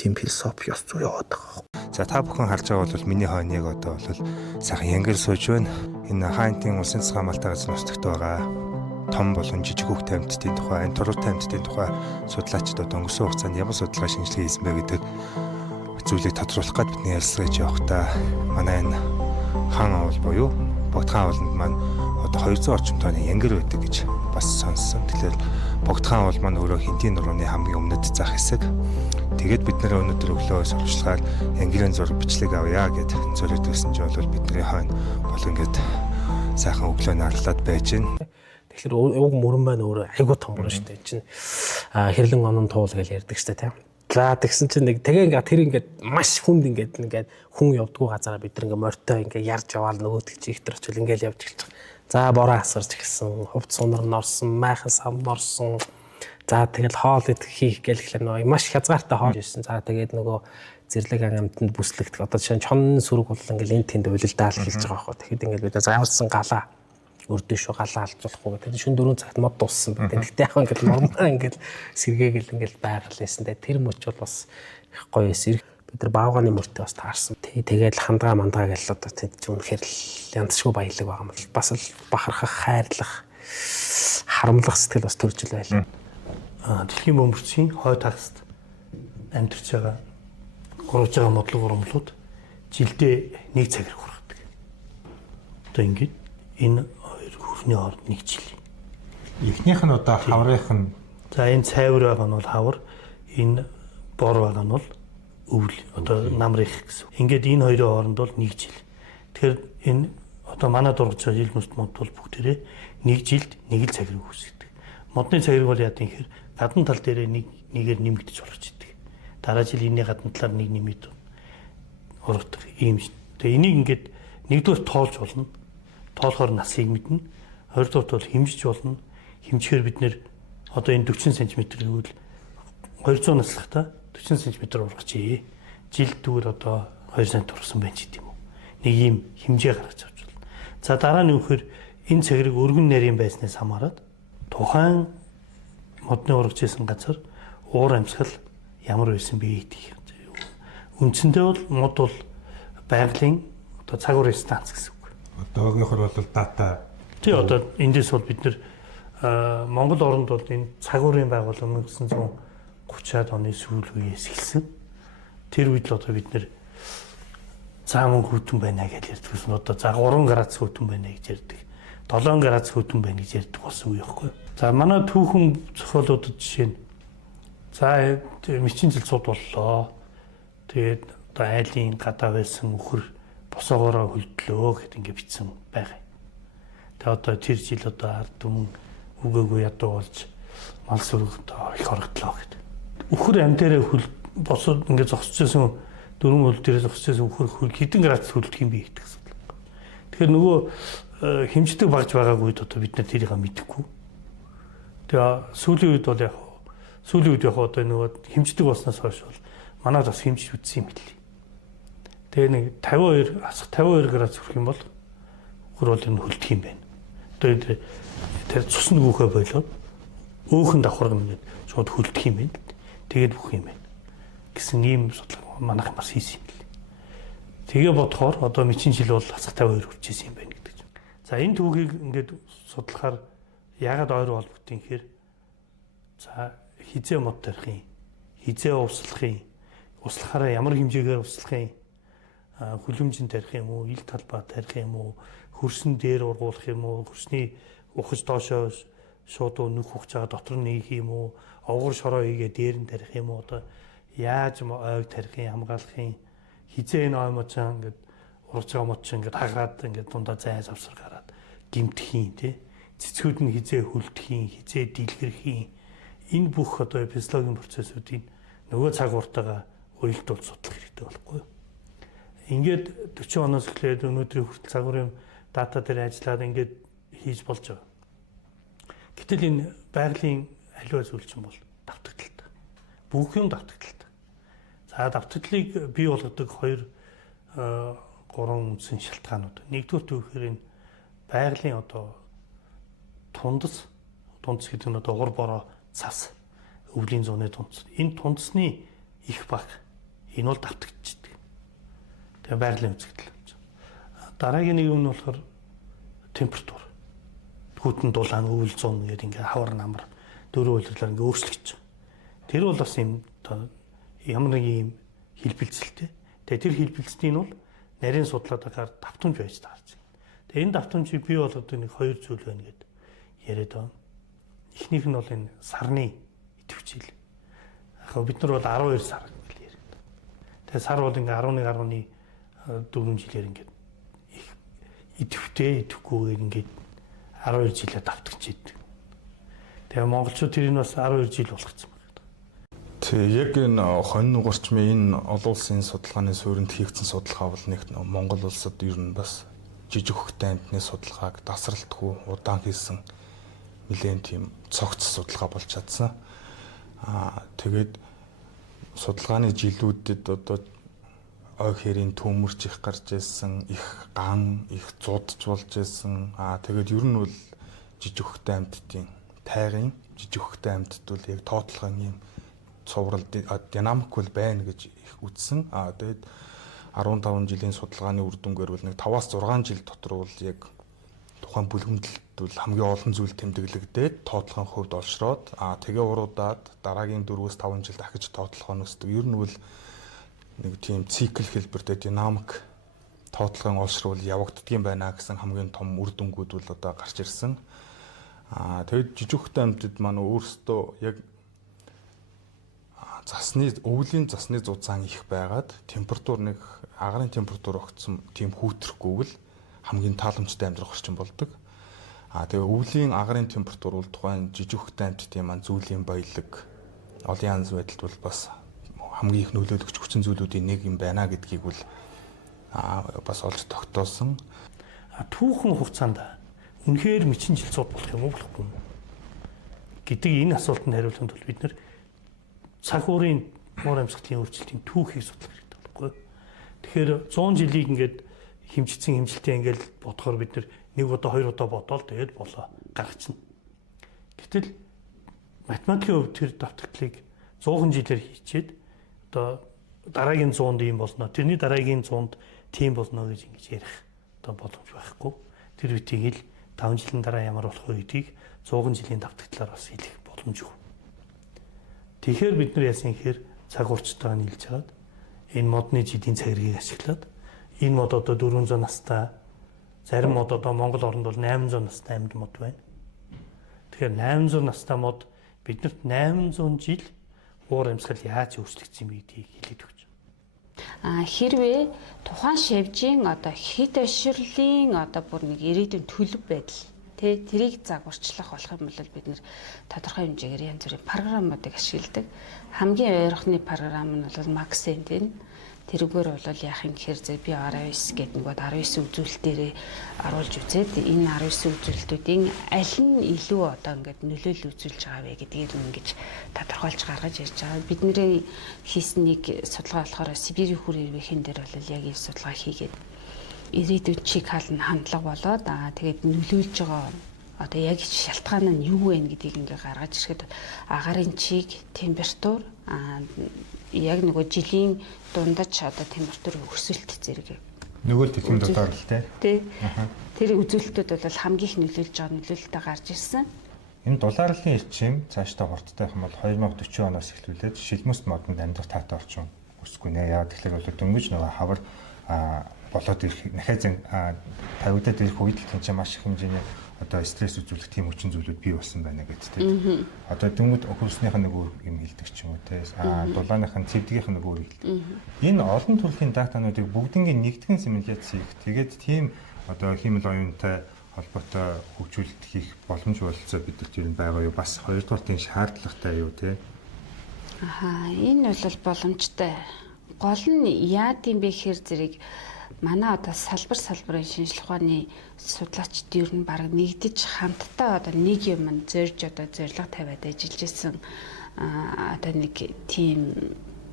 тийм философи ёс зүй яваад байгаа. За та бүхэн харж байгаа бол миний хойно яг одоо бол сайхан янгэр сууж байна. Энэ хаантын улсын засгийн хамгаалалтын газрын устдагт байгаа том болон жижиг хөвгтэй амьтдын тухай, энэ туруутай амьтдын тухай судлаачид одоо өнгөрсөн хугацаанд ямар судалгаа шинжилгээ хийсэн бэ гэдэг зүйлийг тодруулах гээд бидний ярилцлагаж явахдаа манай энэ хаан авал буюу Богдхан авалд маань одоо 200 орчим тонны янгэр байдаг гэж бас сонссон. Тэгэхээр Богдхан авал маань өөрөө Хинтийн нурууны хамгийн өмнөд зах хэсэг. Тэгээд бид нэр өнөөдөр өглөө сурвалжлагаар янгэрийн зураг бичлэг авъя гэд зориуд өгсөн ч бол бидний хойно бол ингээд сайхан өглөө нарлаад байж байна. Тэгэхээр уг мөрөн маань өөрөө айгуу том мөрөн шүү дээ. Чинь хэрлэн онон туул гэж ярьдаг шүү дээ, тийм. За тэгсэн чинь нэг тэгээ ингээд тэр ингээд маш хүнд ингээд хүн явдггүй газараа бид нэг морьтой ингээд ярж яваал нөгөөдөг чи ихтер очил ингээд явж эхэлж байгаа. За бороо асарч гисэн, хувц сунар норсон, майхан сам норсон. За тэгэл хоол идэх хийх гэлэхлээр нөгөө маш хязгаартай хоол ирсэн. За тэгээд нөгөө зэрлэг амтанд бүслэгдэх одоо жишээ нь чонны сүрэг бол ингээд энэ тэнд уйлалдаал хэлж байгаа байхгүй. Тэгэхэд ингээд бид зааварсан галаа өрдөө шүү галаа алжуулахгүй гэдэг. Шүн 4 цагт мод дууссан байдаг. Тэгтээ яг ингээд нормаа ингээд сэргээгээл ингээд байгаль байсан. Тэр мөч бол бас их гоё эсрэг. Бид нар баавганы мөртөө бас таарсан. Тэгээд хандгаа мандгаа гэл одоо тэнд үнэхээр л янзшгүй баялаг байгаа юм бол бас л бахархах, хайрлах, харамлах сэтгэл бас төрж ил байлаа. Дэлхийн бөмбөрцийн хой такст амьдарч байгаа гурвж байгаа модлог урамлууд жилдээ 1 цаг хэрэг хүргадаг. Одоо ингээд энэ хоёр хүрхний хооронд 1 жил. Эхнийх нь одоо хаврынх нь за энэ цайвар байгаа нь бол хавар, энэ бор байгаа нь бол өвөл одоо намрах гэсэн. Ингээд энэ хоёрын хооронд бол 1 жил. Тэгэхээр энэ одоо манай дургаж байгаа жил нүст мод бол бүгдээрээ 1 жилд 1 цаг хэрэг үүсгэдэг. Модны цаг хэрэг бол яа гэвэл гадна тал дээрээ нэгээр нэмэгдэж болгож идэг. Дараа жил энэ гадна талаар нэг нэмээд ургадаг ийм. Тэгээ энийг ингээд нэгдүгээр тоолж болно. Тоолохоор насыг мэднэ. Хоёрдугаарт бол хэмжиж болно. Хэмжихээр бид нэр одоо энэ 40 см гэвэл 200 наслахтаа 40 см ургачээ. Жилд дүүр одоо 2 см ургасан байж гэдэг юм уу. Нэг ийм хэмжээ гаргаж авч болно. За дараа нь юу гэхээр энэ цагирыг өргөн нарийн байснаас хамаарат тухайн модны урагж исэн газар уур амьсгал ямар байсан бэ гэх. Үндсэндээ бол мод бол байгалийн одоо цагуурын станц гэсэн үг. Одоогийнхор бол дата. Тий одоо эндээс бол бид нэр Монгол оронд бол энэ цагуурын байгууллага 1930-аад оны сүүл үеэс эхэлсэн. Тэр үед л одоо бид нэр цааман хүүтэн байна гэж ярьдаг. Одоо за 3 градус хүүтэн байна гэж ярьдаг. 7 градус хүүтэн байна гэж ярьдаг болсон үе байхгүй. За манай түүхэн зохиолуудад жишээ нь за мэчин цэлцууд боллоо. Тэгээд одоо айлын гадаа байсан үхэр босоогоороо хөлдлөө гэд ингэ бичсэн байгаа. Тэгээд одоо тэр жил одоо ард түмэн үгээгүй ядуу болж мал сүрэг одоо их орогдлоо гэд. Үхэр амтэрээ хөл босоод ингэ зогсчихсон 4 хөл дээрээ зогсчихсон үхэр хөл хэдэн градус хөлдөх юм бэ гэдэг асуудал. Тэгэхээр нөгөө хэмждэг багж байгаагүй үед одоо бид нар тэрийг мэдэхгүй. Тэгээ сүүлийн үед бол яг одоо нөгөө хэмждэг болсноос хойш бол манайд бас хэмжиж үтсэн юм билээ. Тэгээ нэг 52 градус хүрэх юм бол үхэр бол энэ хөлдөх юм байна. Одоо тэр цус нөгөөхөө болоод өөхөн давхар ингээд шууд хөлдөх юм байна. Тэгээд бүх юм байна гэсэн ийм судлага манайх бас хийсэн юм билээ. Тэгээ бодохоор одоо мэчин жил бол хасах 52 хүрч ирсэн юм байна гэдэг чинь. За энэ түүхийг ингээд судлахаар яагаад ойр холбогдсон гэхээр за хизээ мод тарихын, хизээ услахын, услахаараа ямар хэмжээгээр услахын, хүлэмжин тарих юм уу, ил талбай тарих юм уу, хөрсөн дээр ургуулах юм уу, хөрсний ухаж доошоо шууд нүх ухаж байгаа дотор нь нээх юм уу, овгор шороо хийгээ дээр нь тарих юм уу, одоо яаж ойг тарихын хамгаалахын хизээ энэ ой мочоо ингээд ургаж байгаа мочоо ингээд хагаад ингээд дундаа зай завсар гараад гимтхийн тий цэцгүүд нь хизээ хөлдөхийн хизээ дийлгэрхийн энэ бүх одоо физиологийн процессуудыг нөгөө цаг уртаага уялдуул судлах хэрэгтэй болохгүй. Ингээд 40 оноос эхлээд өнөөдрийн хүртэл цагуурын дата дээр ажиллаад ингээд хийж болж байгаа. Гэтэл энэ байгалийн аливаа зүйл чинь бол давтагдaltaй. Бүх юм давтагдaltaй. За давтагдлыг бий болгодог 2-3 үндсэн шалтгаанууд. Нэгдүгээр түүхээр энэ байгалийн одоо тундас гэдэг нь одоо ур бороо цас өвлийн зууны тундас. Энэ тундасны их баг энэ бол давтагдчихдаг. Тэгээ байгалийн үзэгдэл. Дараагийн нэг юм нь болохоор температур. Хүйтэн дулаан өвөл зүүн гэдэг ингээ хавар намар дөрөв үйлрэлээр ингээ өөрчлөгдөж байгаа. Тэр бол бас юм ямар нэг юм хэлбэлцэлтэй. Тэгээ тэр хэлбэлцлийн нь бол нарийн судлаад байгаар давтамж байж таарч байна. Тэгээ энэ давтамжийг бий болгоод нэг 2 зүйл байна гэдэг яриад байна. Эхнийх нь бол энэ сарны идэвхжил. Яг бид нар бол 12 сар гэж яриад. Тэгээ сар бол ингээ 11.4 жилээр ингээ их идэвхтэй идэвхгүйгээр ингээ 12 жилээр давтагч идэв. Тэгээ монголчууд тэрийг бас 12 жил болгоцсон байна. Тэг яг энэ хонь нугарчмын энэ олон улсын судалгааны суурьнд хийгдсэн судалгаа бол нэг Монгол улсад ер нь бас жижиг хөхтэй амтны судалгааг тасралтгүй удаан хийсэн нэлээд тийм цогц судалгаа болж чадсан. Тэгээд судалгааны жилүүдэд одоо ой хэрийн төмөрч их гарч ирсэн, их ган, их зудж болж ирсэн. Тэгээд ер нь бол жижиг хөхтэй амттын тайгын жижиг хөхтэй амттд бол яг тоотлогын юм цуврал динамик бол байна гэж их үзсэн. Тэгээд 15 жилийн судалгааны үр дүнгээр бол нэг 5-6 жил дотор бол яг тухайн бүлгэмдэлд бол хамгийн олон зүйл тэмдэглэгдээд тоотлогын хувьд олшроод тэгээ уруудаад дараагийн 4-5 жил дахиж тоотлогоо нөсдөг. Ер нь бол нэг тийм цикл хэлбэртэй динамик тоотлогын олшруул явагддгийм байна гэсэн хамгийн том үр дүнгууд бол одоо гарч ирсэн. Тэгээд жижиг хөхтэй амьтад маань өөрсдөө яг өвлийн засны зузаан их байгаад температур нэг агарын температур огцсон тийм хүүтрэхгүйг л хамгийн тааламжтай амьдрах орчин болдог. Тэгээ өвлийн агарын температур бол тухайн жижиг хөхтэй амьтдын маань зүйлийн баялаг олон янз байдалд бол бас хамгийн их нөлөөлөгч хүчин зүйлүүдийн нэг юм байна гэдгийг бол бас олж тогтоосон. Түүхэн хугацаанд үнэхээр мэчин жилцүүд болох юм уу болохгүй юм гэдэг энэ асуултанд хариулахын тулд бид нэр цагуурын муур амьсгалын өөрчлөлтийн түүхийг судлах хэрэгтэй байхгүй. Тэгэхээр 100 жилийг ингээд хэмжигдсэн хэмжилтээ ингээд бодохоор бид нэр нэг удаа хоёр удаа бодоол тэгээд болоо гаргачихна. Гэтэл математикийн хувьд тэр давтагдлыг 100 жилээр хийчихэд одоо дараагийн 100-д ийм болно. Тэрний дараагийн 100-д тийм болно гэж ингэж ярих одоо боломж байхгүй. Тэр үеийг л 5 жилийн дараа ямар болох вэ гэдгийг 100 жилийн давтагдлаар бас хэлэх боломжгүй. Тэгэхээр бид нар яасан гэхээр цаг хугацаатайгаа нийлж хагаад энэ модны эдийн цагиргийг ашиглаад энэ мод одоо 400 настай, зарим мод одоо Монгол оронд бол 800 настай амьд мод байна. Тэгэхээр 800 настай мод биднэрт 800 жил уур амьсгал яаж өөрчлөгдсөн юм гэдгийг хэлээд өгч. Хэрвээ тухайн шавжийн одоо хэд оширлын одоо бүр нэг ирээдүйн төлөв байдал тэрийг загварчлах болох юм бол бид нэр тодорхой хэмжээгээр янз бүрийн програмуудыг ашигладаг. Хамгийн ойрхны програм нь бол Maxent энэ. Тэрүүгээр бол яах юм гэхээр би 19 гэдэг нэгод 19 үзүүлэлтээрээ оруулж үзээд энэ 19 үзүүлэлтүүдийн аль нь илүү одоо ингээд нөлөөлөл үзүүлж байгаа вэ гэдгийг ингэж тодорхойлж гаргаж ирж байгаа. Бидний хийсэн нэг судалгаа болохоор Сибирийн хүр ирвэхэн дээр бол яг энэ судалгаа хийгээд ирээдүйн чиг хаалт хандлага болоод тэгээд нөлөөлж байгаа одоо яг шалтгаан нь юу вэ гэдгийг ингээ гаргаж ирэхэд агарын чиг, температур яг нөгөө жилийн дундаж одоо температур өсөлт зэрэг нөгөө тэтгэн дотор л тий. Тэр үзүүлэлтүүд бол хамгийн их нөлөөлж байгаа нөлөөлөлтөд гарч ирсэн. Энэ дулаарлын эрчим цаашдаа хурдтай байх юм бол 2040 оноос эхлүүлээд шилмүст модонд амьдрах таатай орчин өсөхгүй нэ. Яагаад тэгэхээр бол дөнгөж нөгөө хавар болоод ирэх дахиад тавигдаад ирэх үед л тэнцээ маш их хэмжээний одоо стресс үзүүлэх тийм хүчин зүйлүүд бий болсон байна гэдэг. Одоо дөнгөд хөлснийх нь нөгөө юм хэлдэг ч юм уу те. Дулааных нь цэвдгийнх нь нөгөө хэлдэг. Энэ олон төрлийн датануудыг бүгднийг нэгтгэн симуляц хийх. Тэгээд тийм одоо химэл оюунтай холбоотой хөгжүүлэлт хийх боломж бололцоо бидэрт ер нь байгаа юу? Бас хоёрдугаар тийм шаардлагатай юу те? Энэ бол боломжтой. Гол нь яа гэм бэ гэхээр зэрэг манай одоо салбарын шинжилгээ ухааны судлаачид ер нь баг нэгдэж хамтдаа одоо нэг юм зорж одоо зорилго тавиад ажиллаж исэн одоо нэг тийм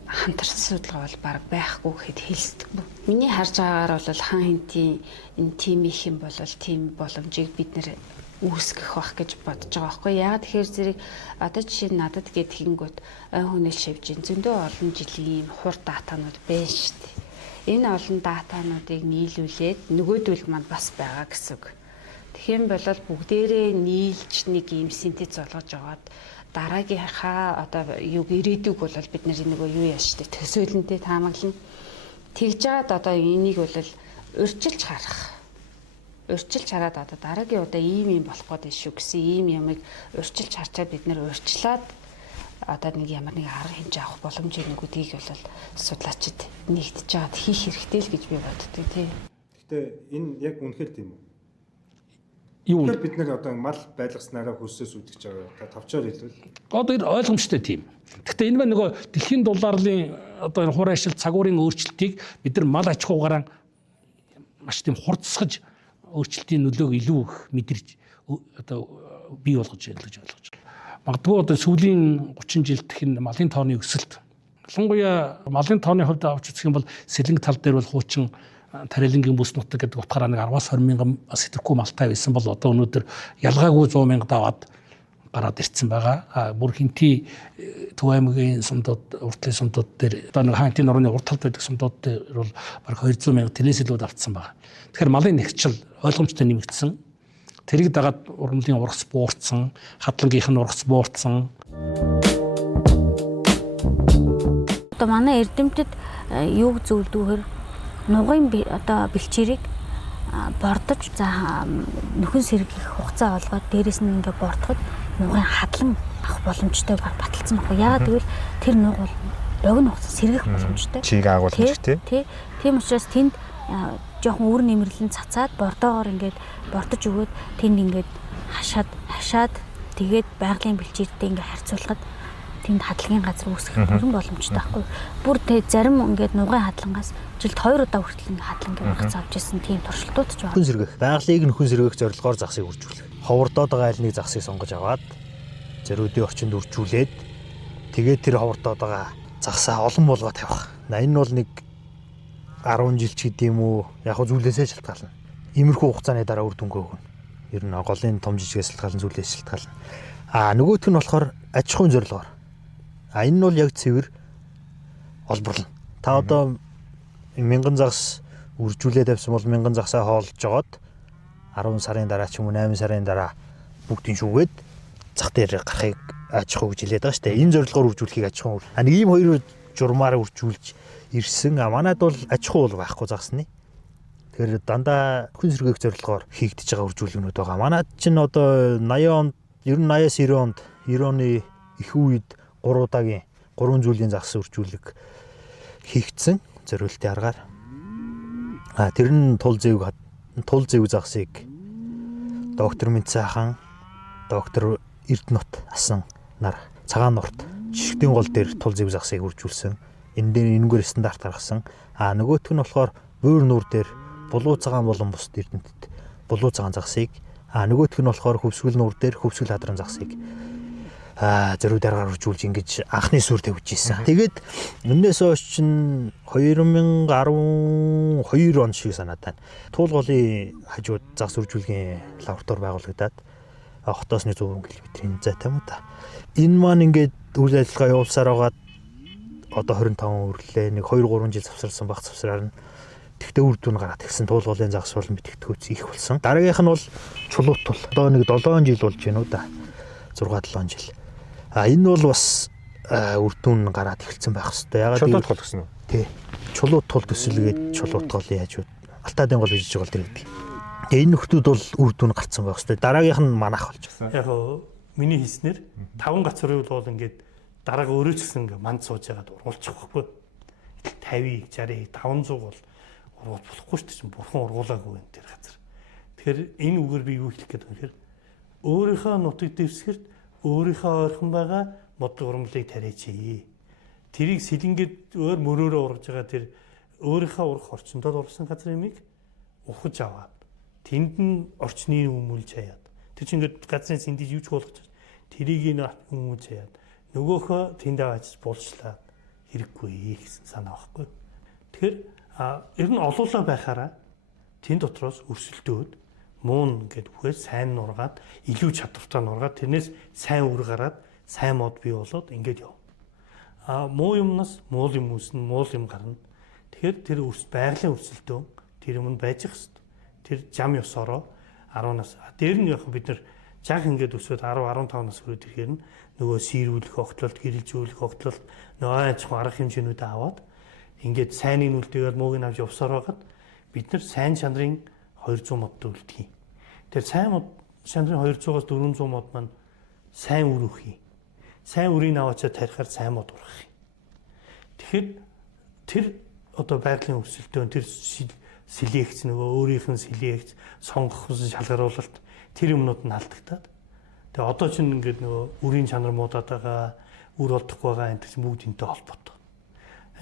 хамтарсан судалгаа бол баг байхгүй гэхэд хэлсдэггүй. Миний харж байгаагаар бол хаан хинтийн энэ тим их юм бол тийм боломжийг бид нэр үүсгэх байх гэж бодож байгаа байхгүй. Яагаад тэгэхээр зэрэг одоо жишээ нь надад гээд хингүүд ой хүнэл шивжин зөндөө олон жилийн хурд датанууд байна шүү дээ. Энэ олон датануудыг нийлүүлээд нөгөөдөл маань бас байгаа гэсэн үг. Тэгхийн болол бүгдээрээ нийлж нэг юм синтез болгож аваад дараагийнхаа одоо юг ирээдүг бол бид нар нөгөө юу яаш штэ төсөөлөнтэй таамаглана. Тэгж жаад одоо энийг бол урьдчилж харах. Урьдчилж хараад одоо дараагийн удаа ийм юм болох гээд шүү гэсэн ийм ямыг урьдчилж харчаад бид нар урьдчилаад одоо нэг ямар нэг арга хэмжээ авах боломжийг нөгөөдгийг бол судлаачид нэгдэж жаад хийх хэрэгтэй л гэж би боддог тий. Гэтэ энэ яг үнэхээр тийм үү? Юу вэ? Бид нэр одоо мал байлгаснараа хөлсөөс үүдэж байгаа. Та товчоор хэлвэл. Одоо ойлгомжтой тийм. Гэтэ энэ маань нөгөө дэлхийн дулаарлын одоо энэ хур ашил цагуурын өөрчлөлтийг бид нар мал аж ахуйгаараа маш тийм хурдсгаж өөрчлөлтийн нөлөөг илүү их мэдэрч одоо бий болгож ялгаж ойлгож байна. Магадгүй одоо сүүлийн 30 жилд энэ малын тооны өсөлт. Ялангуяа малын тооны хувьд авч үзэх юм бол сэлэнг тал дээр бол хуучин тарилангийн бүс нутаг гэдэг утгаараа нэг 10-20 мянган сэтэхгүй малтай байсан бол одоо өнөөдөр ялгаагүй 100 мянга даваад гараад ирсэн байгаа. Бүр хинти Төв аймгийн сумдууд, уртлын сумдууд дээр одоо нэг хаантын орны урт талд байдаг сумдууд дээр бол бараг 200 мянга тэрнээс илүү давтсан байгаа. Тэгэхээр малын нэгчил ойлгомжтой нэмэгдсэн. Тэрийг дагаад урмлын ургац буурсан, хадлангийнх нь ургац буурсан. Одоо манай эрдэмтэд юуг зөвлөдгөөр нугын одоо бэлчээрийг бордож за нөхөн сэргийх хугацаа олгоод дээрэс нь ингээ бордоход нугын хадлан авах боломжтой баталсан байхгүй. Яагаад гэвэл тэр нуг бол богино хугацаа сэргийх боломжтой. Чийг агуулж тий. Тийм учраас тэнд жоохон үр нэмэрлэн цацаад бордоогоор ингээд бордож өгөөд тэнд ингээд хашаад тэгээд байгалийн бэлчээртэй ингээд харьцуулахад тэнд хадлагын газар үүсгэх бүрэн боломжтой байхгүй. Бүр зарим ингээд нугын хадлангаас жилд 2 удаа хүртэл ингээд хадлангийн хугацаа авч ирсэн тийм туршилтууд ч байна. Нөхөн сэргэх, байгалыг нөхөн сэргэх зорилгоор засыг үржүүлэх. Ховордоод байгаа аль нэг засыг сонгож аваад зөрүүдийн орчинд үржүүлээд тэгээд тэр ховордоод байгаа засаа олон болгоо тавих. Энэ бол нэг 10 жил ч гэдэм үү яг зүйлээсээ шалтгаална. Иймэрхүү хугацааны дараа үр дүнгээ өгнө. Ер нь голын том жижигээс шалтгаалan зүйлээс шалтгаална. Нөгөөх нь болохоор аж ахуйн зорилгоор. Энэ нь бол яг цэвэр олборлон. Та одоо 1000 загас үржүүлээд авсан бол 1000 загсаа хоолж жогоод 10 сарын дараа ч юм уу 8 сарын дараа бүгдийн шүүгээд зах дээр гарахыг аж ахуй гэж хэлээд байгаа шүү дээ. Энэ зорилгоор үржүүлэхийг аж ахуй. Нэг ийм хоёр журмаар үржүүлж ирсэн. Манайд бол аж ахуй бол байхгүй загсны. Тэгэхээр дандаа хүн сэргээх зорилгоор хийгдэж байгаа үржүүлгэнүүд байгаа. Манайд чинь одоо 80 онд, ер нь 80-аас 90 онд, 90 оны их үед 3 удаагийн 3 зүйлийн загас үржүүлэг хийгдсэн зориултын аргаар. Тэр нь тул зэв загсыг доктор Мэнцаахан, доктор Эрдэнэт асан нар цагаан нурт жишгтийн гол дээр тул зэв загсыг үржүүлсэн. Энэ дээр энэгээр стандарт гаргасан. Нөгөөх нь болохоор буур нуур дээр булуу цагаан болон бус Эрдэнэтэд булуу цагаан загсыг, нөгөөх нь болохоор хөвсгөл нуур дээр хөвсгөл хадран загсыг зориуд аргаар үржүүлж ингэж анхны сүр тавьж ийсэн. Тэгээд өмнөөс хойш чинь 2012 он шиг санаад байна. Туул голын хажууд загас үржүүлгийн лаборатори байгуулагдаад хотоосны 100 км-ийн зайтай юм да. Энэ маань ингээд үйл ажиллагаа явуулсаар байгаад одоо 25 өрлөө нэг 2-3 жил завсарсан баг завсраар нь тэгтээ үр дүн гараад ирсэн. Туул голын загас бол мэдгэдэггүйц их болсон. Дараагийнх нь бол чулуут тул. Одоо нэг 7 жил болж байна уу да. 6-7 жил. Энэ бол бас үр дүн гараад эхэлсэн байх хэвээр. Ягаад чулуут тул гэсэн үү? Тий. Чулуут тул төсөлгээд чулуут голын хажууд алтаадын гол бижиж гол дээр гэдэг. Энэ нөхдүүд бол үр дүн гарцсан байх хэвээр. Дараагийнх нь манайх болж байна. Яг миний хийснээр 5 гацрын бол ингээд дарааga өөрөө ч гэсэн ингээд манд сууж яагаад ургуулчих واخгүй. 50, 60, 500 бол ургуул болохгүй шүү дээ чинь бурхан ургуулаагүй энэ тэр газар. Тэгэхээр энэ үгээр би юу хэлэх гээд байна гэхээр өөрийнхөө нутаг дэвсгэрт өөрийнхөө ойрхон байгаа модлог ургамлыг тариач. Тэрийг сэлэнгээд өөр мөрөөрөө ургаж байгаа тэр өөрийнхөө урах орчиндод урсан газар юмыг ухаж аваад тэнд нь орчныг өмүүлж хаяад тэр чинь ингээд газрын сэндиж юуч болгож тэрийг нь өмүүлж хаяад нөгөөхөө тэнд аваач булшлаад хэрэггүй гэсэн санаа байхгүй. Тэгэхээр ер нь олуулаа байхаараа тэн дотроос өрсөлдөөд муун ингээд үхээд сайн нургаад илүү чадвартай нургаад тэрнээс сайн үр гараад сайн мод бий болоод ингээд яв. Муу юмнаас муу юм үүснэ, муу юм гарна. Тэгэхээр тэр байгалийн өрсөлдөө тэр юм байж хэвээр. Тэр зам ёсороо 10-наас дээр нь яг бид нар жаг ингээд өсөд 10-15 нас хүрээд ирэхээр нөгөө сэрүүлэх огтлолт, гэрэлжүүлэх огтлолт нөгөө ачхуу арга хэмжээнүүдээ аваад ингээд сайныг үлдээгээд мууг нь авч явсаар байгаад бид нар сайн чанарын 200 модтой үлдэх юм. Тэр сайн мод чанарын 200-аас 400 мод маань сайн үр өгөх юм. Сайн үрийг аваачаа тарихаар сайн мод ургах юм. Тэгэхээр тэр одоо байгалийн өрсөлдөөн тэр сэлээгч нөгөө өөрийнх нь сэлээгч сонгох шалгаруулалт тэр юмнууд нь алдагтаад. Тэгээ одоо ч ингээд нөгөө үрийн чанар муудаад байгаа, үр олдохгүй байгаа энэ чинь бүгд энтэй холбоотой.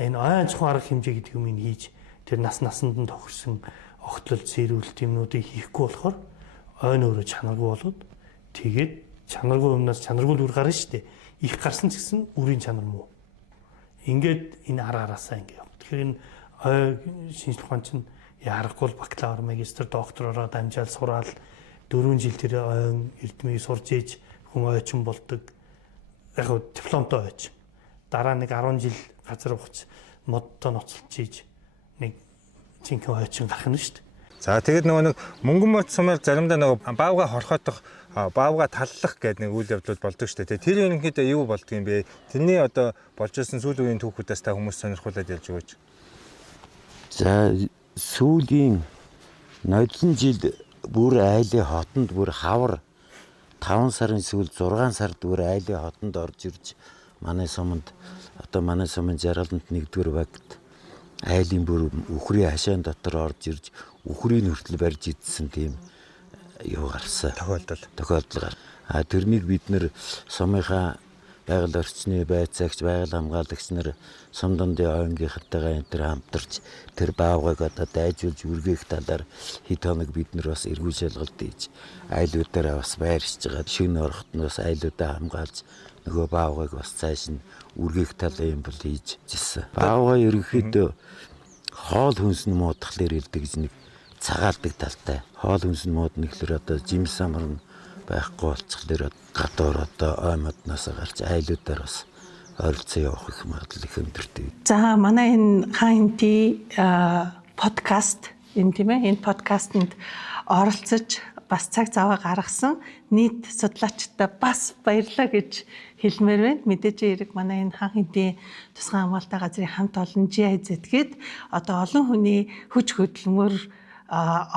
Энэ аяанчхан арга хэмжээ гэдэг юм хийж тэр насанд нь тохирсон огтлол зэрүүлэлт юмнуудыг хийхгүй болохоор ойн өөрөө чанаргүй болоод тэгээд чанаргүй юмнаас чанаргүй үр гарна шүү дээ. Их гарсан ч гэсэн үрийн чанар муу. Ингээд энэ араасаа ингээд явна. Тэгэхээр энэ шинжлэх ухаан чинь ярахгүй бакалавр, магистр, докторороо дамжаал сураал 4 жил тэр ойн эрдмийг сурж ийж хүн ойчин болдог. Яг дипломтой ойч. Дараа нэг 10 жил газар ухаж модтой ноцолж ийж нэг жинхэнэ ойчин гарах нь шүү дээ. За тэгээд нөгөө нэг мөнгөн мод сумаар заримдаа нөгөө баавга хорхоодох, баавга таллах гэдэг нэг үйл явдлууд болдог шүү дээ. Тэр ерөнхийдөө юу болдго юм бэ? Тэрний одоо болж ирсэн сүүлийн үеийн түүхүүдээс та хүмүүс сонирхуулаад ялж өгөөч. За сүүлийн нодлон жил бүр айлын хотонд бүр хавар 5 сарын сүүл 6 сард бүр айлын хотонд орж ирж манай суманд одоо манай сумын жаргаланд 1-р багт айлын бүр үхрийн хашаан дотор орж ирж үхрийн хүртэл барьж идсэн тийм юу гарсан тохиолдол. Тэрнийг бид нэр сумынхаа байгаль орчны байцаагч, байгаль хамгаалагч нар сум дундын ойнгийнхантайгаа энэ төр хамтарч тэр баавгыг одоо дайжуулж үргээх талаар хэд хоног бид нар бас эргүү шалгалт хийж айлуудаараа бас байршиж байгаа. Шинэ орохт нь бас айлуудаа хамгаалж нөгөө баавгыг бас цааш нь үргээх талын юм бол хийж жисэн. Баавга ерөнхийдөө хоол хүнс нь муудахлаар илдэг гэж нэг цагаалдаг талтай. Хоол хүнс нь мод нэхлэр одоо жимс амар байхгүй болцохлоор гадуур одоо ой модноос гарч айлуудаар бас ойролцоо явах их магадлал их өндөртэй. За манай энэ хаан хинти подкаст энэ тийм ээ энэ подкастэнд оролцож бас цаг зав гаргасан нийт судлаачтай бас баярлалаа гэж хэлмээр байна. Мэдээж хэрэг манай энэ хаан хинтийн тусгай хамгаалалтын газрын хамт олон GIZ-гээд одоо олон хүний хүч хөдөлмөр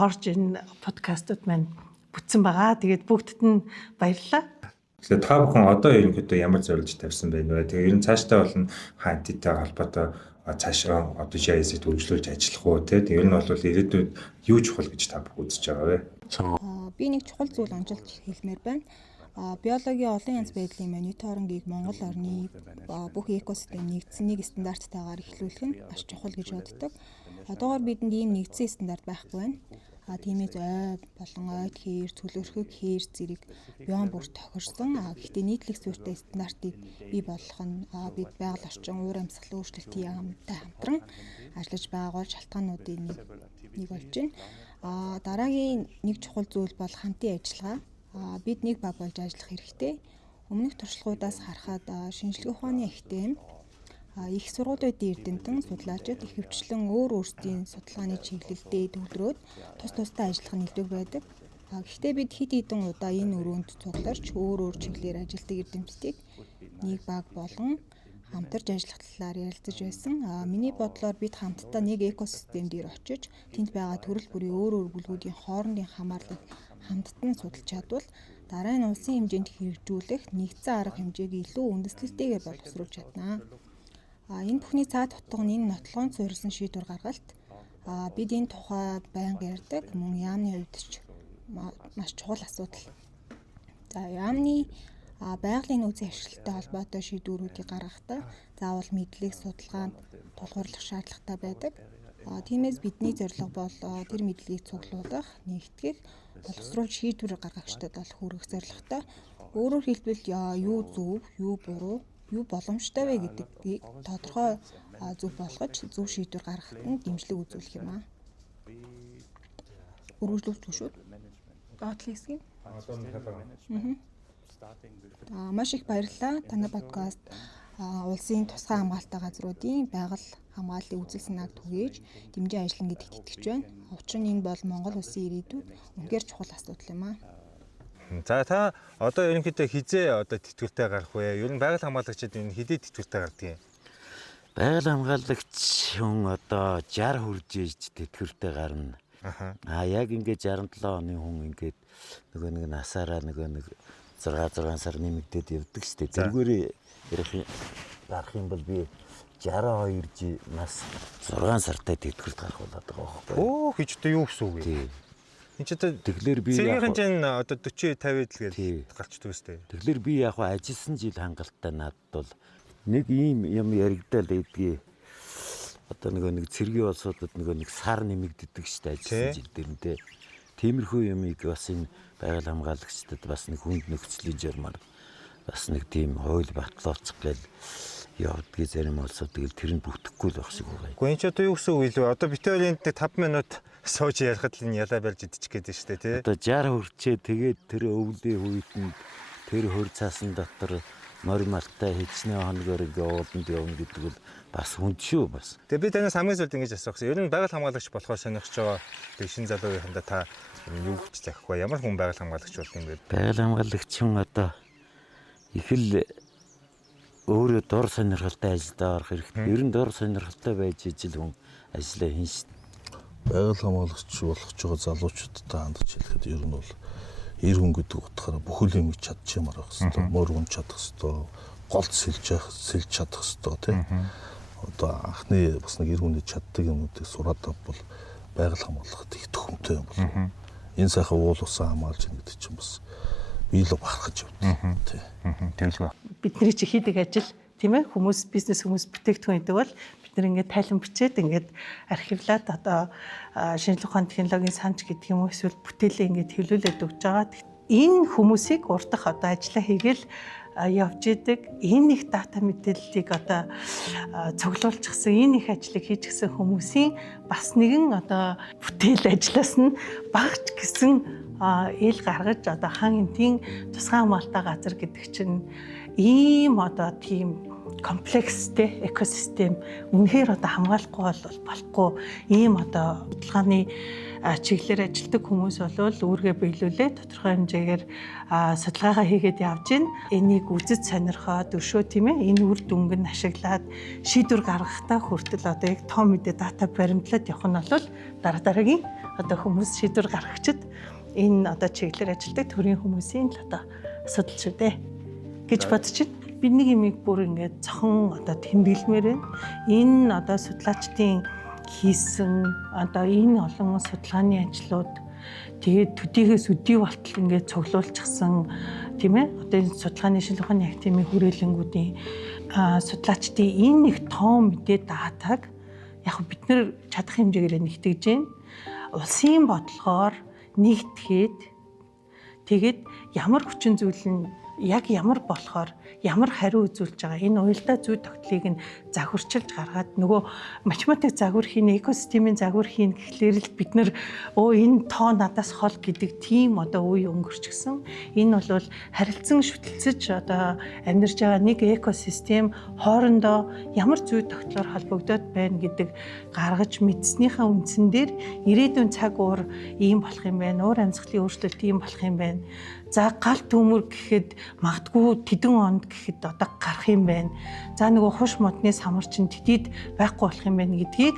орж энэ подкастууд маань бүтсэн байгаа. Тэгээд бүгдд нь баярлалаа. Тэгэхээр та бүхэн одоо ерөнхийдөө ямар зорилж тавьсан байна вэ? Тэгээ ер нь цаашдаа болно хаантайтай холбоотой цаашаа одоо GIZ-д үргэлжлүүлж ажиллах уу те? Тэгээ ер нь бол ирээдүйд юу чухал гэж та бүхэн үзэж байгаа вэ? Би нэг чухал зүйл онцолж хэлмээр байна. Биологийн олон янз байдлын мониторингийг Монгол орны бүх экосистем нэгдсэн нэг стандарттайгаар эхлүүлэх нь маш чухал гэж боддог. Одоогоор бидэнд ийм нэгдсэн стандарт байхгүй байна. Тиймээс ой болон ойд хээр, цөлөрхөг хээр зэрэг бион бүр тохирсон. Гэхдээ нийтлэг суурьтай стандартыг бий болгох нь бид байгаль орчин уур амьсгалын өөрчлөлтийн яамтай хамтран ажиллаж байгаа гол шалтгаануудын нэг болж байна. Дараагийн нэг чухал зүйл бол хамтын ажиллагаа. Бид нэг баг болж ажиллах хэрэгтэй. Өмнөх туршлагуудаас харахад шинжилгээ ухааны ахтем их сургуулиудын эрдэмтэн судлаачид ихэвчлэн өөр өөрсдийн судалгааны чиглэлдээ төвлөрөөд тус тустай ажиллах нь илүүг байдаг. Гэхдээ бид хэд хэдэн удаа энэ өрөөнд цугларч өөр чиглэлээр ажилладаг эрдэмтдийг нэг баг болон хамтарч ажиллах талаар ярилцаж байсан. Миний бодлоор бид хамтдаа нэг экосистем дээр очиж тэнд байгаа төрөл бүрийн өөр бүлгүүдийн хоорондын хамаарлыг хамттан судалж чадвал дараа нь улсын хэмжээнд хэрэгжүүлэх нэгдсэн арга хэмжээг илүү үндэслэлтэйгээр боловсруулж чадна. Энэ бүхний цаад утга нь энэ нотлохонд суурилсан шийдвэр гаргалт. Бид энэ тухай байнга ярьдаг мөн яамны хувьд ч маш чухал асуудал. За яамны байгалийн нөөцийн ашиглалтай холбоотой шийдвэрүүдийг гаргахдаа заавал мэдлэг судалгаанд тулгуурлах шаардлагатай байдаг. Тиймээс бидний зорилго бол тэр мэдлэгийг цуглуулах, нэгтгэх, боловсруулж шийдвэр гаргагчдад бол хүргэх зорилготой. Өөрөөр хэлбэл юу зөв, юу буруу, юу боломжтой вэ гэдгийг тодорхой зөв болгож зөв шийдвэр гаргахад нь дэмжлэг үзүүлэх юм аа. Үргэлжлүүлж шүү. Доотлын хэсгийг. Маш их баярлалаа. Танай подкаст улсын тусгай хамгаалалтын газруудын байгаль хамгааллын үзэл санааг түгээж дэмжин ажиллана гэдэгт итгэж байна. Учир нь энэ бол Монгол улсын ирээдүйд үнэхээр чухал асуудал юм аа. За та одоо ерөнхийдөө хизээ одоо тэтгэвртэй гарах вэ? Ер нь байгаль хамгаалагчид энэ хизээ тэтгэвртэй гардаг юм? Байгаль хамгаалагч хүн одоо 60 хүрж ээж тэтгэвртэй гарна. Яг ингээд 67 оны хүн ингээд нөгөө нэг насаараа нөгөө 6 сар нэмэгдээд явдаг штеп. Тэргээр гарах юм бол би 62 нас 6 сартай тэтгэврт гарах болоод байгаа байхгүй. Оо хийж одоо юу гэсэн үг вэ? Энд ч тэгэхээр би яг хэмжээ нь одоо 40 50 л гарчдаг өстэй. Тэгэхээр би яг ажилласан жил хангалттай надад бол нэг ийм юм яригдал эдгээ. Одоо нэг цэргийн улсуудад нэг сар нэмэгддэг штэ ажилласан жил дээр нэ. Тиймэрхүү юмыг бас энэ байгаль хамгаалагчдад бас нэг хүнд нөхцөлийн журмаар бас нэг тийм хууль батлуулах гээл явдгийг зарим улсууд тэр нь бүтэхгүй л байх шиг байгаа. Гэхдээ энэ ч одоо юу гэсэн үг вэ? Одоо битүүлийн 5 минут сууж ярихад л энэ ялаа барьж идчих гээд штэ тий. Одоо 60 хүрчээ тэгээд тэр өвлийн хүйтэн тэр хөр цаасан дотор нормалтай хэчнээ хоногоор ингээ ууланд явна гэдэг бол бас хүнд шүү бас. Тэгээ би танаас хамгийн сүүлд ингэж асуусан. Ер нь байгаль хамгаалагч болохоо сонирхож байгаа тэг шин залуугийнханда та юу гэж захих вэ? Ямар хүн байгаль хамгаалагч болох юм бэ? Байгаль хамгаалагч хүн одоо их л өөрөө дор сонирхолтой ажилдаа орох хэрэгтэй. Ер нь дор сонирхолтой байж ижил хүн ажиллаа хийн шүү. Байгаль хамгаалагч болох ч байгаа залуучуудтай хандж хэлэхэд ер нь бол эр хүн гэдэг утгаараа бүхэл юмыг чадчихмаар байх хэвээр, мөр хүн чадах хэвээр, голд сэлж чадах хэвээр тийм. Одоо анхны бас нэг эр хүний чаддаг юмнуудыг сураад авбал байгаль хамгаалахад их төхөмтэй юм бол энэ сайхан уул усан хамгаалж байгаа гэдэг чинь бас бий л бахархаж явдаг тийм. Тэмцэх. Бидний чи хийдэг ажил тийм ээ хүмүүс бизнес хүмүүс бүтээгдэхүүн гэдэг бол бид нар ингээд тайлан бичээд ингээд архивлаад одоо шинжлэх ухааны технологийн санч гэдэг юм уу эсвэл бүтээлээ ингээд хэвлүүлээд өгч байгаа. Энэ хүмүүсийг урдах одоо ажиллаа хийгээл явж идэг. Энэ их дата мэдээллийг одоо цуглуулчихсан, энэ их ажлыг хийчихсэн хүмүүсийн бас нэгэн одоо бүтээл ажлаас нь багч гэсэн ил гаргаж одоо хаан хинтийн тусгай хамгаалалтаа газар гэдэг чинь ийм одоо тийм комплекстэй экосистем үнэхээр одоо хамгаалахгүй бол болохгүй ийм одоо судалгааны чиглэлээр ажилладаг хүмүүс бол үүргээ биелүүлээ тодорхой хэмжээгээр судалгаагаа хийгээд явж байна. Энийг үзэж сонирхоод өшөө тийм ээ энэ үр дүнг нь ашиглаад шийдвэр гаргахтаа хүртэл одоо яг тоо мэдээ дата баримтлаад явах нь бол дараагийн одоо хүмүүс шийдвэр гаргагчид энэ одоо чиглэлээр ажилладаг төрийн хүмүүсийн л одоо асуудал шүү дээ гэж бодож байна. Би нэг юмыг бүр ингээд цохон одоо тэмдэглэмээр байна. Энэ одоо судлаачдын хийсэн одоо энэ олон судалгааны ажлууд тэгээд төдийгөөс өдий болтол ингээд цуглуулчихсан тийм ээ одоо энэ судалгааны шинжилгээ ухааны академийн хүрээлэнгүүдийн судлаачдын энэ нэг тоон мэдээ датаг яг бид нар чадах хэмжээгээр нэгтгэж байна. Улсын бодлогоор нэгтгэхэд тэгээд ямар хүчин зүйл нь яг ямар болохоор ямар хариу үзүүлж байгаа энэ уялдаа зүй тогтлыг нь загварчилж гаргаад нөгөө математик загвар хийн экосистемийн загвар хийн гэхлээр л бид нар энэ тоо надаас хол гэдэг тийм одоо үе өнгөрчихсөн. Энэ бол харилцан шүтэлцэж одоо амьдарч байгаа нэг экосистем хоорондоо ямар зүй тогтлоор холбогдоод байна гэдэг гаргаж мэдснийхаа үндсэн дээр ирээдүйн цаг уур ийм болох юм байна. Уур амьсгалын өөрчлөлт ийм болох юм байна. За гал төмөр гэхэд магадгүй тэдэн онд гэхэд одоо гарах юм байна. За нөгөө хуш модны самарчин тэтэд байхгүй болох юм байна гэдгийг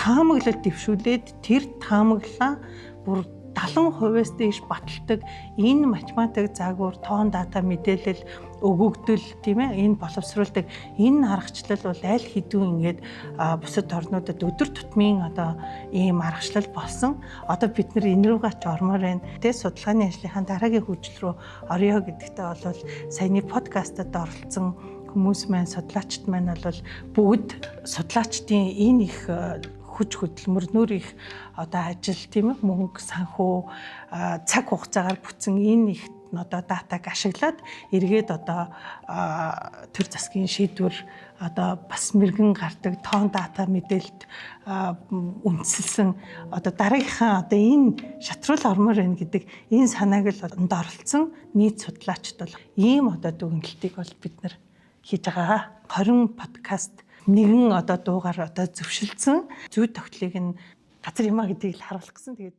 таамаглал дэвшүүлээд тэр таамаглалаа бүр 70%-аас дээш баталдаг энэ математик загвар тоон дата мэдээлэл өгөгдөл тийм ээ энэ боловсруулдаг энэ аргачлал бол аль хэдийн ингээд бусад орнуудад өдөр тутмын одоо ийм аргачлал болсон. Одоо бид нар энэ рүүгээ ч ормоор байна. Тэ судалгааны ажлынхаа дараагийн хөгжил рүү орё гэдэгтээ бол саяны подкастад оролцсон хүмүүс маань судлаачд маань бол бүгд судлаачдын энэ их хүч хөдөлмөр нөр их одоо ажил тийм ээ мөнгө санхүү цаг хугацаагаар бүтсэн энэ их одоо датаг ашиглаад эргээд одоо төр засгийн шийдвэр одоо бас мэрэгэн гардаг тоон дата мэдээлэлд үндэслэн одоо дараагийнхаа одоо энэ шатрал ормоор байна гэдэг энэ санааг л онд оролцсон нийт судлаачд бол ийм одоо дүгнэлтийг бол бид нар хийж байгаа. 20 подкаст нэгэн одоо дуугаар одоо зөвшөлдсөн зүй тогтлыг нь газар юмаа гэдгийг л харуулах гэсэн. Тэгээд